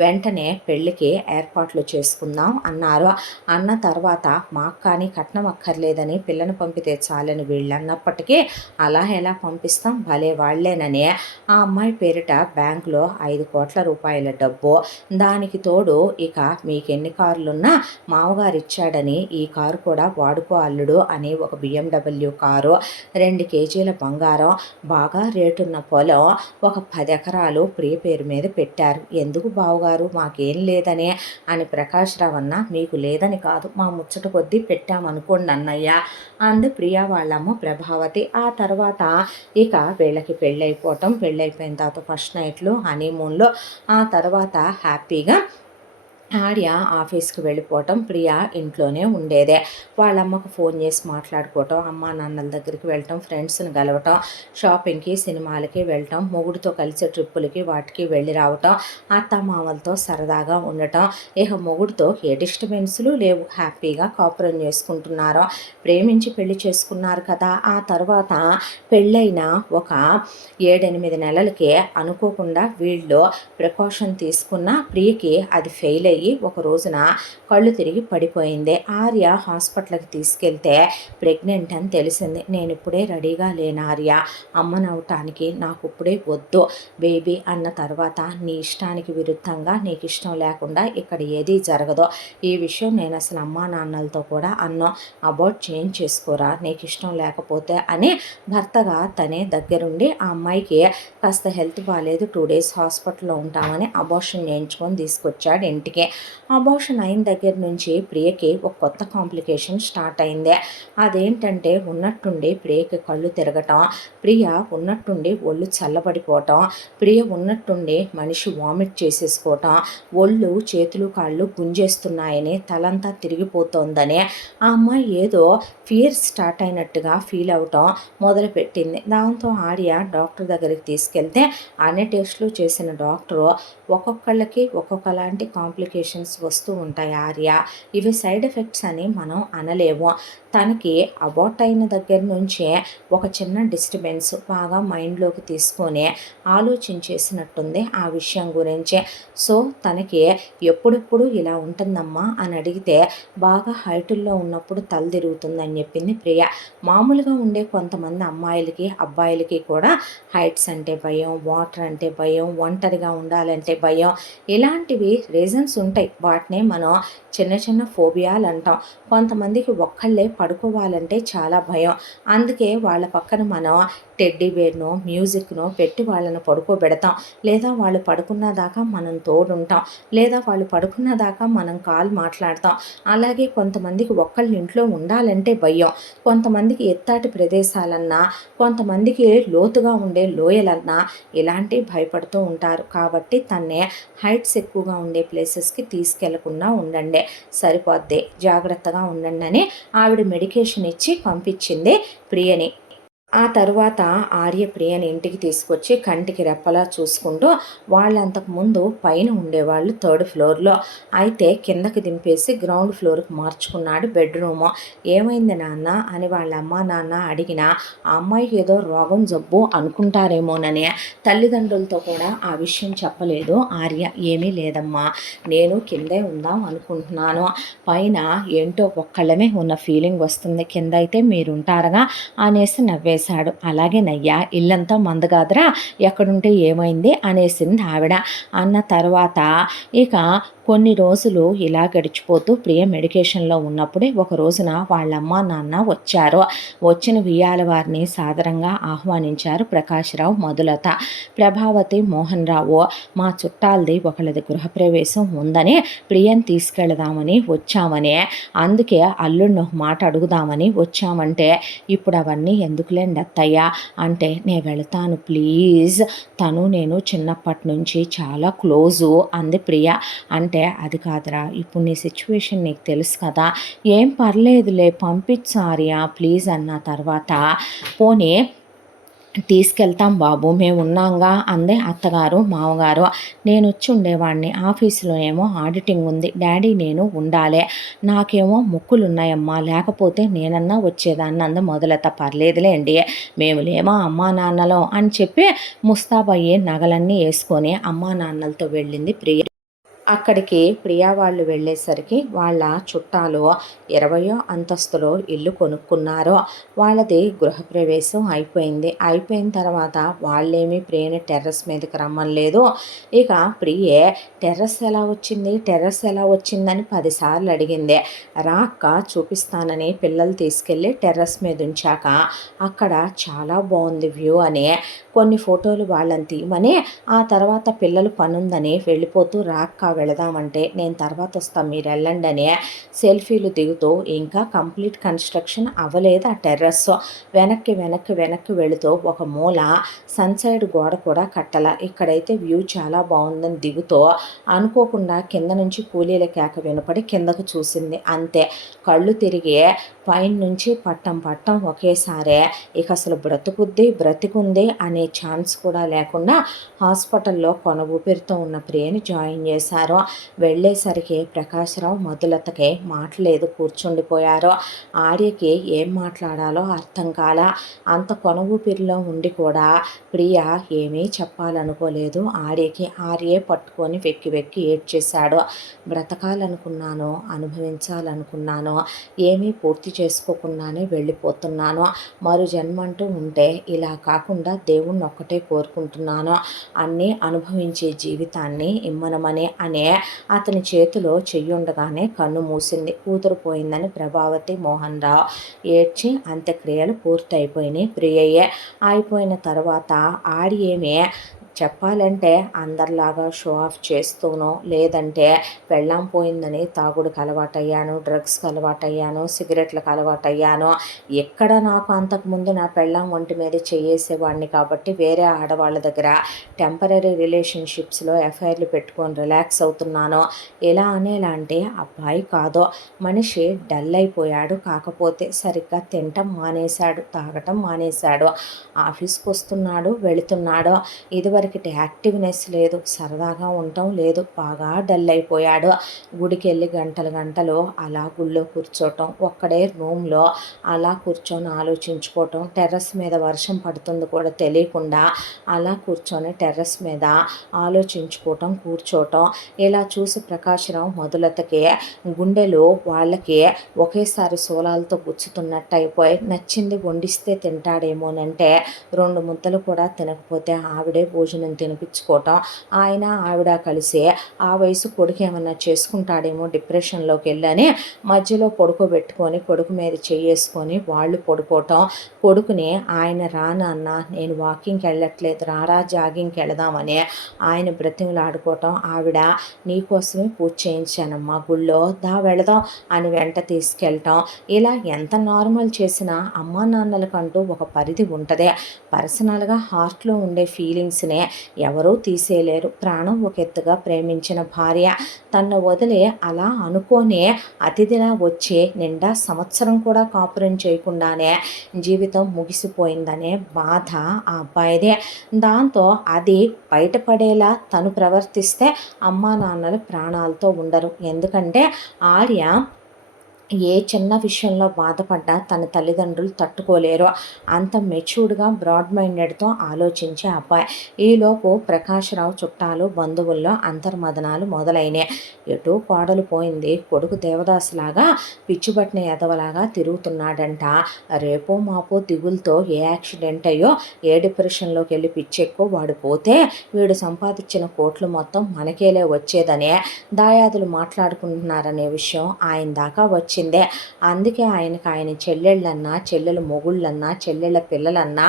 వెంటనే పెళ్లికి ఏర్పాట్లు చేసుకుందాం అన్నారు. అన్న తర్వాత మాకు కానీ కట్నం అక్కర్లేదని, పిల్లను పంపితే చాలని వీళ్ళన్నప్పటికీ అలా ఎలా పంపిస్తాం, భలే వాళ్లేనని ఆ అమ్మాయి పేరిట బ్యాంకులో 5 కోట్ల రూపాయల డబ్బు, దానికి తోడు ఇక మీకెన్ని కార్లున్నా మామగారు ఇచ్చాడని ఈ కారు కూడా వాడుకో అల్లుడు అని ఒక BMW కారు, 2 కేజీల బంగారం, బాగా రేటున్న పొలం, ఒక 10 ఎకరాలు ప్రియ పేరు మీద పెట్టారు. ఎందుకు బావగారు మాకేం లేదని అని ప్రకాశ్‌రావు అన్న, మీకు లేదని కాదు, మా ముచ్చట కొద్దీ పెట్టామనుకోండి అన్నయ్య అంది ప్రియా వాళ్ళమ్మ ప్రభావతి. ఆ తర్వాత ఇక వీళ్ళకి పెళ్ళైపోవటం, పెళ్ళైపోయిన తర్వాత ఫస్ట్ నైట్లు, హనీమూన్లు, ఆ తర్వాత హ్యాపీగా ఆర్య ఆఫీస్కి వెళ్ళిపోవటం, ప్రియా ఇంట్లోనే ఉండేదే. వాళ్ళమ్మకు ఫోన్ చేసి మాట్లాడుకోవటం, అమ్మా నాన్నల దగ్గరికి వెళ్ళటం, ఫ్రెండ్స్ని కలవటం, షాపింగ్కి, సినిమాలకి వెళ్ళటం, మొగుడుతో కలిసి ట్రిప్పులకి వాటికి వెళ్ళి రావటం, అత్తమామలతో సరదాగా ఉండటం. ఇక మొగుడుతో ఏ డిస్టర్బెన్స్లు లేవు, హ్యాపీగా కాపురం చేసుకుంటున్నారు. ప్రేమించి పెళ్లి చేసుకున్నారు కదా. ఆ తర్వాత పెళ్ళైన ఒక 7-8 నెలలకే అనుకోకుండా వీళ్ళు ప్రికాషన్ తీసుకున్న ప్రియకి అది ఫెయిల్ అయ్యి ఒక రోజున కళ్ళు తిరిగి పడిపోయింది. ఆర్య హాస్పిటల్కి తీసుకెళ్తే ప్రెగ్నెంట్ అని తెలిసింది. నేను ఇప్పుడే రెడీగా లేను ఆర్య, అమ్మనవటానికి, నాకు ఇప్పుడే వద్దు బేబీ అన్న తర్వాత నీ ఇష్టానికి విరుద్ధంగా, నీకు ఇష్టం లేకుండా ఇక్కడ ఏదీ జరగదు. ఈ విషయం నేను అసలు అమ్మా నాన్నలతో కూడా అన్నా, అబౌట్ చేంజ్ చేసుకోరా నీకు ఇష్టం లేకపోతే అని భర్తగా తనే దగ్గరుండి ఆ అమ్మాయికి కాస్త హెల్త్ బాగాలేదు, 2 డేస్ హాస్పిటల్లో ఉంటామని అబార్షన్ చేయించుకొని తీసుకొచ్చాడు ఇంటికి. అబార్షన్ అయిన దగ్గర నుంచి ప్రియకి ఒక కొత్త కాంప్లికేషన్ స్టార్ట్ అయింది. అదేంటంటే ఉన్నట్టుండి ప్రియకి కళ్ళు తిరగటం, ప్రియ ఉన్నట్టుండి ఒళ్ళు చల్లబడిపోవటం, ప్రియ ఉన్నట్టుండి మనిషి వామిట్ చేసేసుకోవటం, ఒళ్ళు, చేతులు, కాళ్ళు గుంజేస్తున్నాయని, తలంతా తిరిగిపోతోందని, ఆ అమ్మాయి ఏదో ఫియర్ స్టార్ట్ అయినట్టుగా ఫీల్ అవటం మొదలుపెట్టింది. దాంతో ఆర్య డాక్టర్ దగ్గరికి తీసుకెళ్తే అన్ని టెస్టులు చేసిన డాక్టరు ఒక్కొక్కళ్ళకి ఒక్కొక్కలాంటి కాంప్లికేషన్ కాంప్లికేషన్స్ వస్తూ ఉంటాయి ఆర్య. ఇవి సైడ్ ఎఫెక్ట్స్ అని మనం అనలేము. తనకి అబార్ట్ అయిన దగ్గర నుంచే ఒక చిన్న డిస్టర్బెన్స్ బాగా మైండ్లోకి తీసుకొని ఆలోచించేసినట్టుంది ఆ విషయం గురించే. సో తనకి ఎప్పుడెప్పుడు ఇలా ఉంటుందమ్మా అని అడిగితే బాగా హైటుల్లో ఉన్నప్పుడు తల తిరుగుతుందని చెప్పింది ప్రియ. మామూలుగా ఉండే కొంతమంది అమ్మాయిలకి అబ్బాయిలకి కూడా హైట్స్ అంటే భయం, వాటర్ అంటే భయం, ఒంటరిగా ఉండాలంటే భయం, ఇలాంటివి రీజన్స్ ఉంటాయి. వాటినే మనం చిన్న చిన్న ఫోబియాలు అంటాం. కొంతమందికి ఒక్కళ్ళే పడుకోవాలంటే చాలా భయం. అందుకే వాళ్ళ పక్కన మనం టెడ్డీ బేర్నో మ్యూజిక్నో పెట్టి వాళ్ళని పడుకోబెడతాం. లేదా వాళ్ళు పడుకున్న దాకా మనం తోడుంటాం. లేదా వాళ్ళు పడుకున్న దాకా మనం కాల్ మాట్లాడతాం. అలాగే కొంతమందికి ఒక్కళ్ళ ఇంట్లో ఉండాలంటే భయం. కొంతమందికి ఎత్తాటి ప్రదేశాలన్నా, కొంతమందికి లోతుగా ఉండే లోయలన్నా ఇలాంటివి భయపడుతూ ఉంటారు. కాబట్టి తన్నే హైట్స్ ఎక్కువగా ఉండే ప్లేసెస్కి తీసుకెళ్లకుండా ఉండండి, సరిపోద్ది, జాగ్రత్తగా ఉండండి అని ఆవిడ మెడికేషన్ ఇచ్చి పంపించింది ప్రియని. ఆ తరువాత ఆర్య ప్రియని ఇంటికి తీసుకొచ్చి కంటికి రెప్పలా చూసుకుంటూ, వాళ్ళంతకుముందు పైన ఉండేవాళ్ళు 3rd ఫ్లోర్లో, అయితే కిందకి దింపేసి గ్రౌండ్ ఫ్లోర్కి మార్చుకున్నాడు బెడ్రూము. ఏమైంది నాన్న అని వాళ్ళ అమ్మ నాన్న అడిగినా ఆ అమ్మాయికి ఏదో రోగం జబ్బు అనుకుంటారేమోనని తల్లిదండ్రులతో కూడా ఆ విషయం చెప్పలేదు ఆర్య. ఏమీ లేదమ్మా, నేను కిందే ఉందాం అనుకుంటున్నాను, పైన ఏంటో ఒక్కళ్ళమే ఉన్న ఫీలింగ్ వస్తుంది, కింద అయితే మీరుంటారుగా అనేసి నవ్వేశాడు. అలాగేనయ్యా, ఇల్లంతా మందగాదరా, ఎక్కడుంటే ఏమైంది అనేసింది ఆవిడ. అన్న తర్వాత ఇక కొన్ని రోజులు ఇలా గడిచిపోతూ ప్రియ మెడికేషన్లో ఉన్నప్పుడే ఒక రోజున వాళ్ళమ్మ నాన్న వచ్చారు. వచ్చిన వియ్యాల వారిని సాదరంగా ఆహ్వానించారు ప్రకాశ్రావు, మధులత. ప్రభావతి, మోహన్ రావు మా చుట్టాలది ఒకళ్ళది గృహప్రవేశం ఉందని ప్రియని తీసుకెళదామని వచ్చామని, అందుకే అల్లుడిని ఒక మాట అడుగుదామని వచ్చామంటే ఇప్పుడు అవన్నీ ఎందుకులేండి అత్తయ్య అంటే, నేను వెళతాను ప్లీజ్, తను నేను చిన్నప్పటి నుంచి చాలా క్లోజు అంది ప్రియ. అంటే అది కాదురా, ఇప్పుడు నీ సిచ్యువేషన్ నీకు తెలుసు కదా, ఏం పర్లేదులే పంపించు ఆర్య ప్లీజ్ అన్న తర్వాత, పోనీ తీసుకెళ్తాం బాబు, మేము ఉన్నాంగా అందే అత్తగారు మామగారు. నేను వచ్చి ఉండేవాడిని, ఆఫీసులో ఏమో ఆడిటింగ్ ఉంది, డాడీ నేను ఉండాలి, నాకేమో ముక్కులు ఉన్నాయమ్మా, లేకపోతే నేనన్నా వచ్చేదాన్ని అంద మొదలత. పర్లేదులేండి, మేము లేమా అమ్మా నాన్నలో అని చెప్పి ముస్తాబయ్యే నగలన్నీ వేసుకొని అమ్మా నాన్నలతో వెళ్ళింది ప్రియ. అక్కడికి ప్రియా వాళ్ళు వెళ్ళేసరికి వాళ్ళ చుట్టాలు 20వ అంతస్తులో ఇల్లు కొనుక్కున్నారు. వాళ్ళది గృహప్రవేశం అయిపోయింది. అయిపోయిన తర్వాత వాళ్ళేమీ ప్రియని టెర్రస్ మీదకి రమ్మనలేదు. ఇక ప్రియే టెర్రస్ ఎలా వచ్చింది, టెర్రస్ ఎలా వచ్చిందని 10 సార్లు అడిగింది. రా అక్క చూపిస్తానని పిల్లలు తీసుకెళ్ళి టెర్రస్ మీద ఉంచాక అక్కడ చాలా బాగుంది వ్యూ అని కొన్ని ఫోటోలు వాళ్ళని తీయమని, ఆ తర్వాత పిల్లలు పనుందని వెళ్ళిపోతూ రాక్క వెళదామంటే నేను తర్వాత వస్తాను మీరు వెళ్ళండి అని సెల్ఫీలు దిగుతూ, ఇంకా కంప్లీట్ కన్స్ట్రక్షన్ అవ్వలేదు ఆ టెర్రస్, వెనక్కి వెనక్కి వెనక్కి వెళుతూ ఒక మూల సన్సైడ్ గోడ కూడా కట్టల. ఇక్కడైతే వ్యూ చాలా బాగుందని దిగుతూ అనుకోకుండా కింద నుంచి కూలీల కేక వినపడి కిందకు చూసింది. అంతే, కళ్ళు తిరిగి పైన నుంచి పట్టం ఒకేసారే. ఇక అసలు బ్రతికుంది అనే ఛాన్స్ కూడా లేకుండా హాస్పిటల్లో కొన ఊపిరితో ఉన్న ప్రియని జాయిన్ చేశారు. వెళ్ళేసరికి ప్రకాశ్రావు మధులతకి మాటలేదు, కూర్చుండిపోయారు. ఆర్యకి ఏం మాట్లాడాలో అర్థం కాల. అంత కొన ఊపిరిలో ఉండి కూడా ప్రియ ఏమీ చెప్పాలనుకోలేదు ఆర్యకి. ఆర్యే పట్టుకొని వెక్కి వెక్కి ఏడ్చేశాడు. బ్రతకాలనుకున్నాను, అనుభవించాలనుకున్నాను, ఏమీ పూర్తి చేసుకోకుండానే వెళ్ళిపోతున్నాను, మరు జన్మంటూ ఉంటే ఇలా కాకుండా దేవుణ్ణి ఒక్కటే కోరుకుంటున్నాను, అన్నీ అనుభవించే జీవితాన్ని ఇమ్మనమని అనే అతని చేతిలో చెయ్యుండగానే కన్ను మూసింది. కూతురు పోయిందని ప్రభావతి, మోహన్ రావు ఏడ్చి అంత్యక్రియలు పూర్తయిపోయినాయి. ప్రియయ్యే అయిపోయిన తర్వాత ఏమే చెప్పాలంటే అందరిలాగా షో ఆఫ్ చేస్తూనో, లేదంటే పెళ్ళాం పోయిందని తాగుడుకు అలవాటయ్యాను, డ్రగ్స్కి అలవాటయ్యాను, సిగరెట్లకు అలవాటయ్యాను, ఎక్కడ నాకు అంతకుముందు నా పెళ్ళాం ఒంటి మీద చేయేసేవాడిని కాబట్టి వేరే ఆడవాళ్ళ దగ్గర టెంపరీ రిలేషన్షిప్స్లో ఎఫ్ఐఆర్లు పెట్టుకొని రిలాక్స్ అవుతున్నాను, ఎలా అనేలాంటి అబ్బాయి కాదు. మనిషి డల్ అయిపోయాడు, కాకపోతే సరిగ్గా తినటం మానేశాడు, తాగటం మానేశాడు, ఆఫీస్కి వస్తున్నాడు వెళుతున్నాడు. ఇదివరకు ఇద్దరికి యాక్టివ్నెస్ లేదు, సరదాగా ఉండటం లేదు, బాగా డల్ అయిపోయాడు. గుడికి వెళ్ళి గంటలు గంటలు అలా గుళ్ళో కూర్చోవటం, ఒక్కడే రూమ్లో అలా కూర్చొని ఆలోచించుకోవటం, టెర్రస్ మీద వర్షం పడుతుంది కూడా తెలియకుండా అలా కూర్చొని టెర్రస్ మీద ఆలోచించుకోవటం, కూర్చోవటం. ఇలా చూసి ప్రకాశ్‌రావు మొదలతకి గుండెలో వాళ్ళకి ఒకేసారి శూలాలతో గుచ్చుతున్నట్టు అయిపోయి, నచ్చింది వండిస్తే తింటాడేమోనంటే 2 ముద్దలు కూడా తినకపోతే ఆవిడే భోజనం తినిపించుకోవటం, ఆయన ఆవిడ కలిసి ఆ వయసు కొడుకు ఏమన్నా చేసుకుంటాడేమో డిప్రెషన్లోకి వెళ్ళని మధ్యలో పడుకోబెట్టుకొని కొడుకు మీద చేసుకొని వాళ్ళు పడుకోవటం. కొడుకుని ఆయన రా నాన్న నేను వాకింగ్కి వెళ్ళట్లేదు రారా జాగింగ్కి వెళదామని ఆయన బ్రతిమలాడుకోవటం, ఆవిడ నీకోసమే పూజ చేయించానమ్మా గుళ్ళో దా వెళదాం అని వెంట తీసుకెళ్ళటం. ఇలా ఎంత నార్మల్ చేసినా అమ్మా నాన్నలకంటూ ఒక పరిధి ఉంటుంది. పర్సనల్గా హార్ట్లో ఉండే ఫీలింగ్స్ని ఎవరూ తీసేయలేరు. ప్రాణం ఒక ఎత్తుగా ప్రేమించిన భార్య తన్ను వదిలి అలా అనుకోనే అతిథిలా వచ్చి నిండా సంవత్సరం కూడా కాపురం చేయకుండానే జీవితం ముగిసిపోయిందనే బాధ ఆ అబ్బాయిదే. దాంతో అది బయటపడేలా తను ప్రవర్తిస్తే అమ్మా నాన్నలు ప్రాణాలతో ఉండరు. ఎందుకంటే ఆర్య ఏ చిన్న విషయంలో బాధపడ్డా తన తల్లిదండ్రులు తట్టుకోలేరు. అంత మెచ్యూర్డ్గా బ్రాడ్ మైండెడ్తో ఆలోచించే అబ్బాయి. ఈలోపు ప్రకాశ్‌రావు చుట్టాలు బంధువుల్లో అంతర్మదనాలు మొదలైనాయి. ఎటు కోడలు పోయింది, కొడుకు దేవదాసులాగా పిచ్చిపట్టిన ఎదవలాగా తిరుగుతున్నాడంట. రేపో మాపో దిగులతో ఏ యాక్సిడెంట్ అయ్యో ఏ డిప్రెషన్లోకి వెళ్ళి పిచ్చెక్కో వాడు పోతే వీడు సంపాదించిన కోట్లు మొత్తం మనకేలే వచ్చేదనే దాయాదులు మాట్లాడుకుంటున్నారనే విషయం ఆయన దాకా వచ్చిందే. అందుకే ఆయన చెల్లెళ్ళన్నా చెల్లెల మొగుళ్ళన్నా చెల్లెళ్ళ పిల్లలన్నా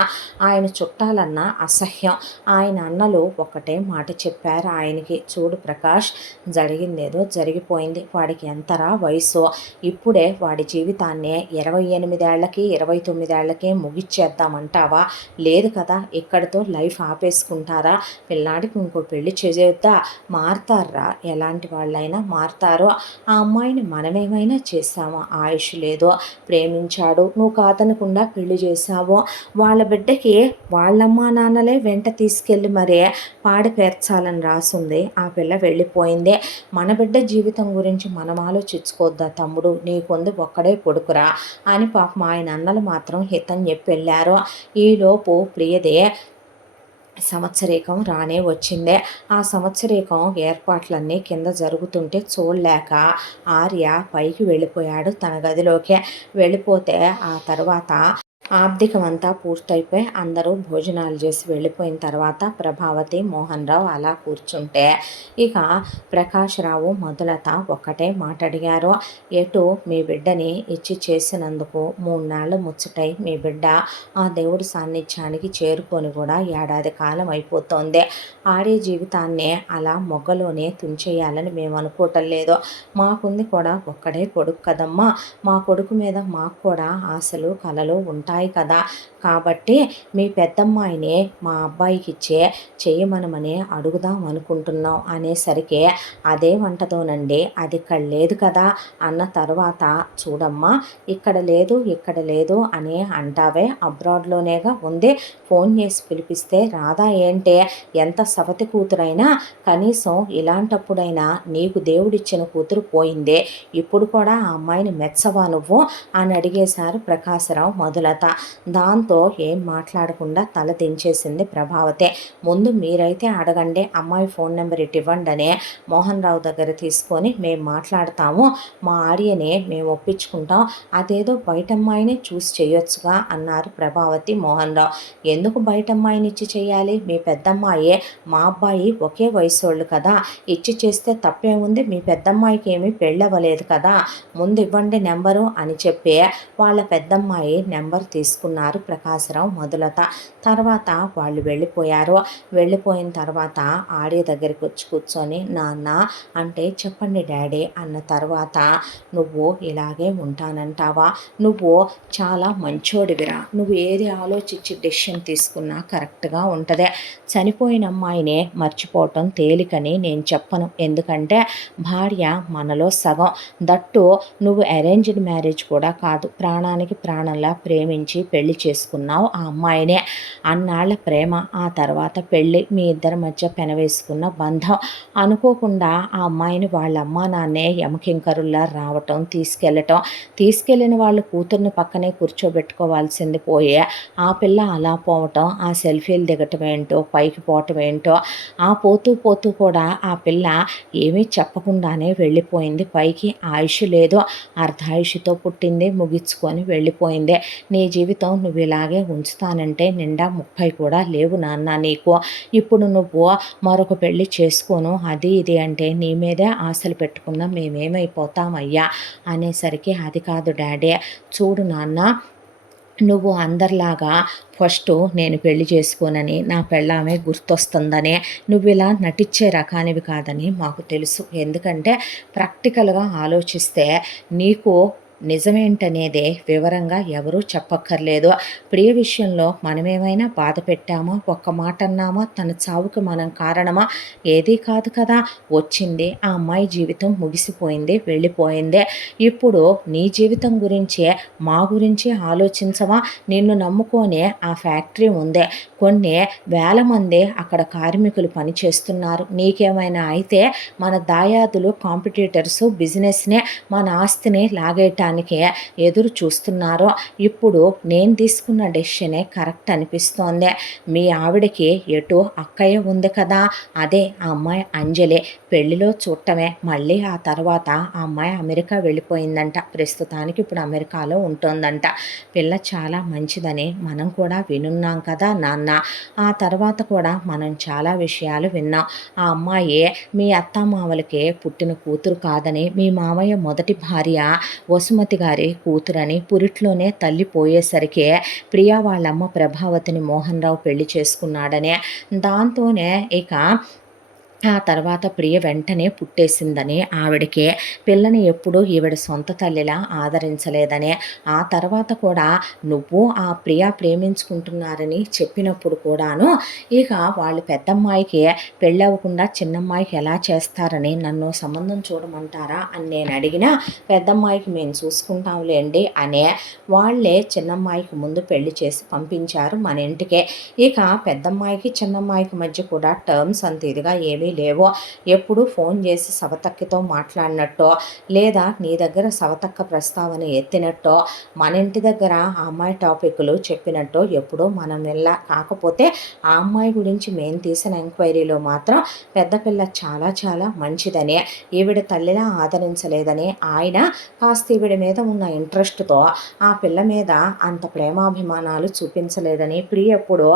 ఆయన చుట్టాలన్నా అసహ్యం. ఆయన అన్నలు ఒకటే మాట చెప్పారు ఆయనకి, చూడు ప్రకాష్ జరిగిందేదో జరిగిపోయింది, వాడికి ఎంతరా వయసు, ఇప్పుడే వాడి జీవితాన్ని 28 ఏళ్ళకి 29 ఏళ్ళకే ముగిచ్చేద్దామంటావా? లేదు కదా, ఇక్కడితో లైఫ్ ఆపేసుకుంటారా? పిల్లాడికి ఇంకో పెళ్లి చేసేద్దా? మారతారా, ఎలాంటి వాళ్ళైనా మారతారు. ఆ అమ్మాయిని మనమేమైనా చేసామా? ఆయుష్ లేదో, ప్రేమించాడు, నువ్వు కాదనకుండా పెళ్లి చేశావు, వాళ్ళ బిడ్డకి వాళ్ళమ్మా నాన్నలే వెంట తీసుకెళ్ళి మరే పాడి పేర్చాలని రాసుంది. ఆ పిల్ల వెళ్ళిపోయింది. మన బిడ్డ జీవితం గురించి మనం ఆలోచించుకోవద్దా తమ్ముడు, నీకుంది ఒక్కడే కొడుకురా అని పాపం ఆయన అన్నలు మాత్రం హితం చెప్పి వెళ్ళారు. ఈలోపు ప్రియదే సంవత్సరీకం రానే వచ్చిందే. ఆ సంవత్సరీకం ఏర్పాట్లన్నీ కింద జరుగుతుంటే చూడలేక ఆర్య పైకి వెళ్ళిపోయాడు తన గదిలోకి. వెళ్ళిపోతే ఆ తర్వాత ఆర్థికం అంతా పూర్తయిపోయి అందరూ భోజనాలు చేసి వెళ్ళిపోయిన తర్వాత ప్రభావతి మోహన్ రావు అలా కూర్చుంటే ఇక ప్రకాశ్‌రావు మొదలత ఒక్కటే మాట అడిగారు, ఎటు మీ బిడ్డని ఇచ్చి చేసినందుకు 3 నెలలు ముచ్చటై మీ బిడ్డ ఆ దేవుడి సాన్నిధ్యానికి చేరుకొని కూడా ఏడాది కాలం అయిపోతోంది. ఆడే జీవితాన్నే అలా మొగ్గలోనే తుంచేయాలని మేము అనుకోవటం లేదు. మాకుంది కూడా ఒక్కడే కొడుకు కదమ్మా, మా కొడుకు మీద మాకు కూడా ఆశలు కలలు ఉంటాయి కదా, కాబట్టి మీ పెద్దమ్మాయిని మా అబ్బాయికి ఇచ్చే చేయమనమని అడుగుదాం అనుకుంటున్నాం అనేసరికి అదేమంటదోనండి, అది ఇక్కడ లేదు కదా అన్న తర్వాత, చూడమ్మా ఇక్కడ లేదు అని అంటావే, అబ్రాడ్లోనేగా ఉంది, ఫోన్ చేసి పిలిపిస్తే రాదా ఏంటే, ఎంత సవతి కూతురైనా కనీసం ఇలాంటప్పుడైనా నీకు దేవుడిచ్చిన కూతురు పోయిందే, ఇప్పుడు కూడా ఆ అమ్మాయిని మెచ్చవా నువ్వు అని అడిగేశారు ప్రకాశ్‌రావు మొదలత. దాంతో ఏం మాట్లాడకుండా తల దించేసింది ప్రభావతి. ముందు మీరైతే అడగండి, అమ్మాయి ఫోన్ నెంబర్ ఇటు ఇవ్వండి అని మోహన్ రావు దగ్గర తీసుకొని మేము మాట్లాడతాము, మా ఆర్యనే మేము ఒప్పించుకుంటాం, అదేదో బయట అమ్మాయిని చూసి చేయొచ్చుగా అన్నారు ప్రభావతి మోహన్ రావు. ఎందుకు బయట అమ్మాయిని ఇచ్చి చేయాలి, మీ పెద్దమ్మాయే మా అబ్బాయి ఒకే వయసోళ్ళు కదా, ఇచ్చి చేస్తే తప్పేముంది, మీ పెద్దమ్మాయికి ఏమీ పెళ్ళవ్వలేదు కదా, ముందు ఇవ్వండి నెంబరు అని చెప్పి వాళ్ళ పెద్దమ్మాయి నెంబర్ తీసుకున్నారు ప్రకాశ్‌రావు మొదలత. తర్వాత వాళ్ళు వెళ్ళిపోయారు. వెళ్ళిపోయిన తర్వాత ఆర్య దగ్గరికి వచ్చి కూర్చొని నాన్న అంటే చెప్పండి డాడీ అన్న తర్వాత, నువ్వు ఇలాగే ఉంటానంటావా, నువ్వు చాలా మంచోడివిరా, నువ్వు ఏది ఆలోచించి డెసిషన్ తీసుకున్నా కరెక్ట్గా ఉంటుంది, చనిపోయిన అమ్మాయినే మర్చిపోవటం తేలికని నేను చెప్పను, ఎందుకంటే భార్య మనలో సగం, దట్టు నువ్వు అరేంజ్డ్ మ్యారేజ్ కూడా కాదు, ప్రాణానికి ప్రాణంలా ప్రేమించి ప్రేమించి పెళ్లి చేసుకున్నావు ఆ అమ్మాయినే. అన్నాళ్ళ ప్రేమ, ఆ తర్వాత పెళ్ళి, మీ ఇద్దరి మధ్య పెనవేసుకున్న బంధం. అనుకోకుండా ఆ అమ్మాయిని వాళ్ళ అమ్మా నాన్నే యమకింకరుల్లా రావటం, తీసుకెళ్ళిన వాళ్ళు కూతుర్ని పక్కనే కూర్చోబెట్టుకోవాల్సింది పోయే ఆ పిల్ల అలా పోవటం, ఆ సెల్ఫీలు దిగటం ఏంటో, పైకి పోవటం ఏంటో, ఆ పోతూ పోతూ కూడా ఆ పిల్ల ఏమీ చెప్పకుండానే వెళ్ళిపోయింది పైకి. ఆయుష్ లేదు, అర్ధాయుషుతో పుట్టింది, ముగించుకొని వెళ్ళిపోయింది. నీ జీవితం నువ్వు ఇలాగే ఉంచుతానంటే నిండా 30 కూడా లేవు నాన్న నీకు. ఇప్పుడు నువ్వు మరొక పెళ్లి చేసుకోను అది ఇది అంటే నీ మీదే ఆశలు పెట్టుకున్న మేమేమైపోతామయ్యా అనేసరికి, అది కాదు డాడీ, చూడు నాన్న, నువ్వు అందరిలాగా ఫస్టు నేను పెళ్లి చేసుకోనని, నా పెళ్ళామే గుర్తొస్తుందని నువ్వు ఇలా నటించే రకానివి కాదని మాకు తెలుసు. ఎందుకంటే ప్రాక్టికల్గా ఆలోచిస్తే నీకు నిజమేంటనేదే వివరంగా ఎవరూ చెప్పక్కర్లేదు. ప్రియ విషయంలో మనమేమైనా బాధ పెట్టామా, ఒక్క మాట అన్నామా, తన చావుకి మనం కారణమా? ఏదీ కాదు కదా. వచ్చింది ఆ అమ్మాయి జీవితం, ముగిసిపోయింది, వెళ్ళిపోయిందే. ఇప్పుడు నీ జీవితం గురించే మా గురించి ఆలోచించవా? నిన్ను నమ్ముకొనే ఆ ఫ్యాక్టరీ ఉందే, కొన్ని వేల మంది అక్కడ కార్మికులు పనిచేస్తున్నారు. నీకేమైనా అయితే మన దాయాదులు, కాంపిటీటర్సు బిజినెస్నే, మన ఆస్తిని లాగేయటానికి ఎదురు చూస్తున్నారు. ఇప్పుడు నేను తీసుకున్న డెసిషనే కరెక్ట్ అనిపిస్తోంది. మీ ఆవిడకి ఎటు అక్కయ్య ఉంది కదా, అదే ఆ అమ్మాయి అంజలి. పెళ్లిలో చూడటమే, మళ్ళీ ఆ తర్వాత ఆ అమ్మాయి అమెరికా వెళ్ళిపోయిందంట. ప్రస్తుతానికి ఇప్పుడు అమెరికాలో ఉంటుందంట. పిల్ల చాలా మంచిదని మనం కూడా వినున్నాం కదా నాన్న. ఆ తర్వాత కూడా మనం చాలా విషయాలు విన్నాం. ఆ అమ్మాయి మీ అత్తామామలకే పుట్టిన కూతురు కాదని, మీ మామయ్య మొదటి భార్య వసుమతి గారి కూతురని, పురిట్లోనే తల్లి పోయేసరికి ప్రియా వాళ్ళమ్మ ప్రభావతిని మోహన్ రావు పెళ్లి చేసుకున్నాడని, దాంతోనే ఇక ఆ తర్వాత ప్రియ వెంటనే పుట్టేసిందని ఆవిడకి, పిల్లని ఎప్పుడూ ఈవిడ సొంత తల్లిలా ఆదరించలేదని, ఆ తర్వాత కూడా నువ్వు ఆ ప్రియ ప్రేమించుకుంటున్నారని చెప్పినప్పుడు కూడాను ఇక వాళ్ళు పెద్దమ్మాయికి పెళ్ళవకుండా చిన్నమ్మాయికి ఎలా చేస్తారని నన్ను సంబంధం చూడమంటారా అని నేను అడిగినా, పెద్దమ్మాయికి మేము చూసుకుంటాంలేండి అనే వాళ్ళే చిన్నమ్మాయికి ముందు పెళ్లి చేసి పంపించారు మన ఇంటికే. ఇక పెద్దమ్మాయికి చిన్నమ్మాయికి మధ్య కూడా టర్మ్స్ అంత ఇదిగా ఏమీ లేవో, ఎప్పుడు ఫోన్ చేసి సవతక్కితో మాట్లాడినట్టో, లేదా నీ దగ్గర సవతక్క ప్రస్తావన ఎత్తినట్టో, మన ఇంటి దగ్గర ఆ అమ్మాయి టాపిక్లు చెప్పినట్టో ఎప్పుడో మనం కాకపోతే ఆ అమ్మాయి గురించి మేము తీసిన ఎంక్వైరీలో మాత్రం పెద్ద పిల్ల చాలా చాలా మంచిదని, ఈవిడ తల్లిలా ఆదరించలేదని, ఆయన కాస్త ఈవిడ మీద ఉన్న ఇంట్రెస్ట్తో ఆ పిల్ల మీద అంత ప్రేమాభిమానాలు చూపించలేదని, ప్రియ ఎప్పుడు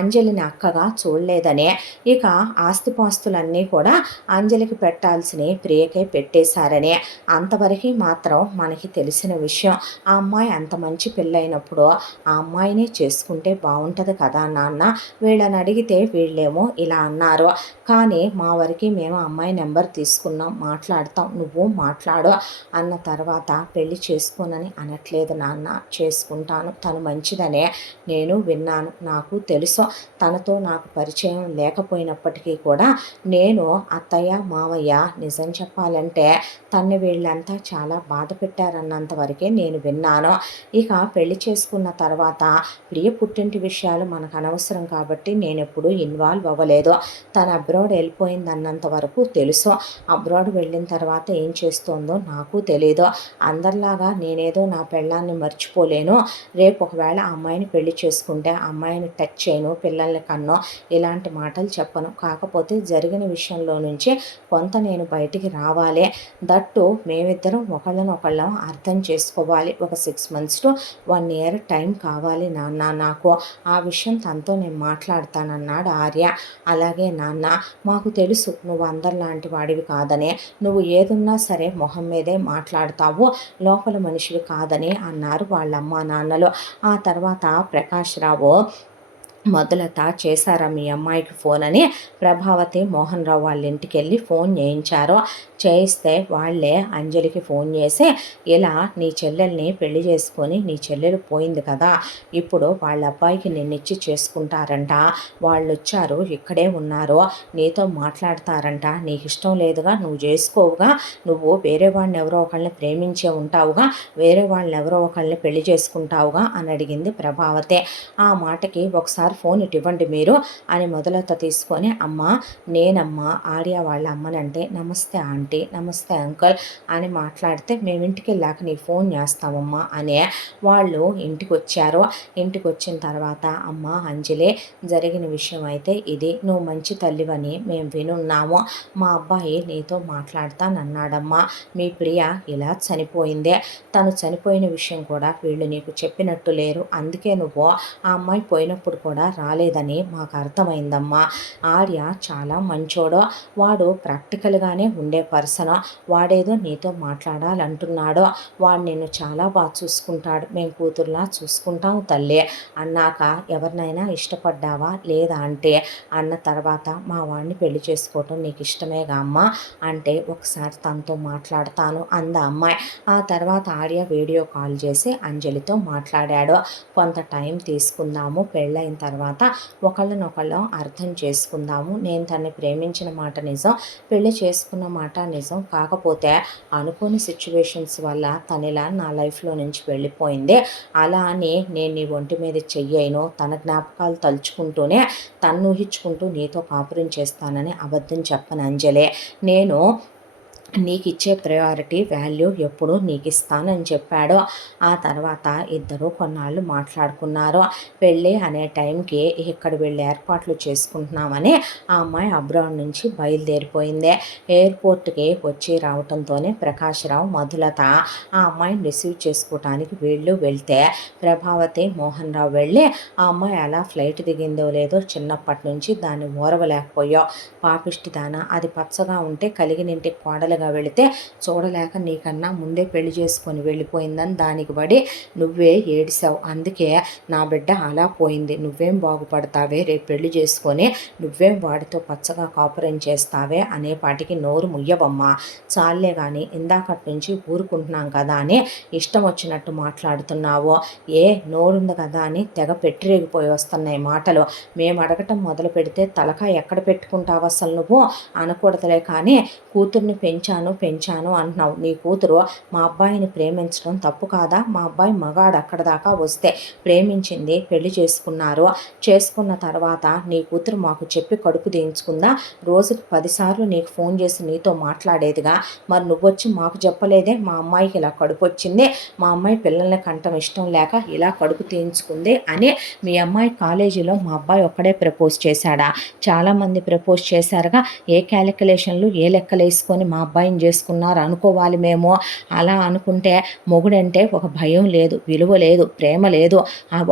అంజలిని అక్కగా చూడలేదని, ఇక ఆస్తిపాస్తులన్నీ కూడా అంజలికి పెట్టాల్సినవి ప్రియకే పెట్టేశారని, అంతవరకు మాత్రం మనకి తెలిసిన విషయం. ఆ అమ్మాయి అంత మంచి పెళ్ళైనప్పుడు ఆ అమ్మాయిని చేసుకుంటే బాగుంటుంది కదా నాన్న. వీళ్ళని అడిగితే వీళ్ళేమో ఇలా అన్నారు, కానీ మా వరకు మేము అమ్మాయి నెంబర్ తీసుకున్నాం, మాట్లాడతాం, నువ్వు మాట్లాడు అన్న తర్వాత పెళ్లి చేసుకోనని అనట్లేదు నాన్న, చేసుకుంటాను. తను మంచిదనే నేను విన్నాను, నాకు తెలుసు. తనతో నాకు పరిచయం లేకపోయినప్పటికీ కూడా నేను అత్తయ్య మావయ్య నిజం చెప్పాలంటే తన్ని వీళ్ళంతా చాలా బాధ పెట్టారన్నంత వరకే నేను విన్నాను. ఇక పెళ్లి చేసుకున్న తర్వాత ప్రియ పుట్టింటి విషయాలు మనకు అనవసరం కాబట్టి నేను ఎప్పుడూ ఇన్వాల్వ్ అవ్వలేదు. తను అబ్రాడ్ వెళ్ళిపోయింది అన్నంత వరకు తెలుసు. అబ్రాడ్ వెళ్ళిన తర్వాత ఏం చేస్తోందో నాకు తెలీదు. అందరిలాగా నేనేదో నా పెళ్ళాన్ని మర్చిపోలేను. రేపు ఒకవేళ ఆ అమ్మాయిని పెళ్లి చేసుకుంటే ఆ అమ్మాయిని టచ్ చేయను, పిల్లల్ని కన్నో, ఇలాంటి మాటలు చెప్పను. కాకపోతే జరిగిన విషయంలో నుంచి కొంత నేను బయటికి రావాలి. దట్టు మేమిద్దరం ఒకళ్ళనొకళ్ళం అర్థం చేసుకోవాలి. ఒక 6 months to 1 year టైం కావాలి నాన్న నాకు. ఆ విషయం తనతో నేను మాట్లాడతానన్నాడు ఆర్య. అలాగే నాన్న, మాకు తెలుసు నువ్వు అందరిలాంటి వాడివి కాదని, నువ్వు ఏదున్నా సరే మొహం మీదే మాట్లాడతావు, లోపల మనిషివి కాదని అన్నారు వాళ్ళ అమ్మా నాన్నలు. ఆ తర్వాత ప్రకాష్ రావు మొదలత చేశారా మీ అమ్మాయికి ఫోన్ అని ప్రభావతి మోహన్ రావు వాళ్ళ ఇంటికి వెళ్ళి ఫోన్ చేయించారు. చేయిస్తే వాళ్ళే అంజలికి ఫోన్ చేసి ఇలా నీ చెల్లెల్ని పెళ్లి చేసుకొని నీ చెల్లెలు పోయింది కదా, ఇప్పుడు వాళ్ళ అబ్బాయికి నిన్నిచ్చి చేసుకుంటారంట, వాళ్ళు వచ్చారు ఇక్కడే ఉన్నారు, నీతో మాట్లాడతారంట, నీకు ఇష్టం లేదుగా నువ్వు చేసుకోవుగా, నువ్వు వేరే వాళ్ళని ఎవరో ఒకళ్ళని ప్రేమించే ఉంటావుగా, వేరే వాళ్ళని ఎవరో ఒకళ్ళని పెళ్లి చేసుకుంటావుగా అని అడిగింది ప్రభావతి. ఆ మాటకి ఒకసారి ఫోన్ ఇటు ఇవ్వండి మీరు అని మొదలత తీసుకొని అమ్మ నేనమ్మ ఆర్య వాళ్ళ అమ్మనంటే నమస్తే ఆంటీ నమస్తే అంకుల్ అని మాట్లాడితే మేము ఇంటికి వెళ్ళాక నీకు ఫోన్ చేస్తామమ్మా అనే వాళ్ళు ఇంటికి వచ్చారు. ఇంటికి వచ్చిన తర్వాత అమ్మ అంజలి జరిగిన విషయం అయితే ఇది, నువ్వు మంచి తల్లివని మేము వినున్నాము, మా అబ్బాయి నీతో మాట్లాడతానన్నాడమ్మా, మీ ప్రియ ఇలా చనిపోయిందే, తను చనిపోయిన విషయం కూడా వీళ్ళు నీకు చెప్పినట్టు లేరు, అందుకే నువ్వు ఆ అమ్మాయి పోయినప్పుడు కూడా రాలేదని మాకు అర్థమైందమ్మా. ఆర్య చాలా మంచోడు, వాడు ప్రాక్టికల్గానే ఉండే పర్సన్, వాడేదో నీతో మాట్లాడాలంటున్నాడు, వాడు నిన్ను చాలా బాగా చూసుకుంటాడు, మేము కూతురులా చూసుకుంటాం తల్లి అన్నాక ఎవరినైనా ఇష్టపడ్డావా లేదా అంటే అన్న తర్వాత మా వాడిని పెళ్లి చేసుకోవటం నీకు ఇష్టమేగా అమ్మ అంటే ఒకసారి తనతో మాట్లాడతాను అంద అమ్మాయి. ఆ తర్వాత ఆర్య వీడియో కాల్ చేసి అంజలితో మాట్లాడాడు. కొంత టైం తీసుకుందాము, పెళ్ళైన తర్వాత ఒకళ్ళనొకళ్ళం అర్థం చేసుకుందాము, నేను తనని ప్రేమించిన మాట నిజం, పెళ్లి చేసుకున్న మాట నిజం, కాకపోతే అనుకోని సిచ్యువేషన్స్ వల్ల తనిలా నా లైఫ్లో నుంచి వెళ్ళిపోయింది, అలా అని నేను నీ ఒంటి మీద చెయ్యను, తన జ్ఞాపకాలు తలుచుకుంటూనే తను ఊహించుకుంటూ నీతో కాపురం చేస్తానని అబద్ధం చెప్పను అంజలే, నేను నీకు ఇచ్చే ప్రయారిటీ వాల్యూ ఎప్పుడు నీకు ఇస్తానని చెప్పాడు. ఆ తర్వాత ఇద్దరు కొన్నాళ్ళు మాట్లాడుకున్నారు. పెళ్ళి అనే టైంకి ఇక్కడ వీళ్ళు ఏర్పాట్లు చేసుకుంటున్నామని ఆ అమ్మాయి అబ్రాడ్ నుంచి బయలుదేరిపోయింది. ఎయిర్పోర్ట్కి వచ్చి రావడంతోనే ప్రకాశ్రావు మధులత ఆ అమ్మాయిని రిసీవ్ చేసుకోవటానికి వీళ్ళు వెళ్తే ప్రభావతి మోహన్ రావు వెళ్ళి ఆ అమ్మాయి అలా ఫ్లైట్ దిగిందో లేదో చిన్నప్పటి నుంచి దాన్ని ఓరవలేకపోయావు, పాపిష్టి దానా, అది పచ్చగా ఉంటే కలిగినింటి కోడలుగా వెళితే చూడలేక నీకన్నా ముందే పెళ్లి చేసుకొని వెళ్ళిపోయిందని దానికి పడి నువ్వే ఏడిసావు, అందుకే నా బిడ్డ అలా పోయింది, నువ్వేం బాగుపడతావే, రేపు పెళ్లి చేసుకొని నువ్వేం వాడితో పచ్చగా కాపురం చేస్తావే అనేపాటికి నోరు ముయ్యవమ్మా, చాలే కానీ ఇందాకటి నుంచి ఊరుకుంటున్నాం కదా అని ఇష్టం వచ్చినట్టు మాట్లాడుతున్నావు, ఏ నోరుంది కదా అని తెగ పెట్టిరేగిపోయి వస్తున్నాయి మాటలు, మేము అడగటం మొదలు పెడితే తలకాయ ఎక్కడ పెట్టుకుంటావు అసలు నువ్వు అనకూడదులే, కానీ కూతుర్ని పెంచాను అంటున్నావు, నీ కూతురు మా అబ్బాయిని ప్రేమించడం తప్పు కాదా, మా అబ్బాయి మగాడు అక్కడ దాకా వస్తే ప్రేమించింది, పెళ్లి చేసుకున్నారు, చేసుకున్న తర్వాత నీ కూతురు మాకు చెప్పి కడుపు దించుకుందా, రోజుకి 10 సార్లు నీకు ఫోన్ చేసి నీతో మాట్లాడేదిగా, మరి నువ్వొచ్చి మాకు చెప్పలేదే మా అమ్మాయికి ఇలా కడుపు వచ్చింది, మా అమ్మాయి పిల్లల్ని కంటం ఇష్టం లేక ఇలా కడుపు తీయించుకుంది అని మీ అమ్మాయి కాలేజీలో మా అబ్బాయి ఒక్కడే ప్రపోజ్ చేశాడా, చాలామంది ప్రపోజ్ చేశారుగా, ఏ క్యాలిక్యులేషన్లు ఏ లెక్కలు వేసుకొని మా అబ్బాయిని చేసుకున్నారు అనుకోవాలి మేము, అలా అనుకుంటే మొగుడంటే ఒక భయం లేదు, విలువ లేదు, ప్రేమ లేదు,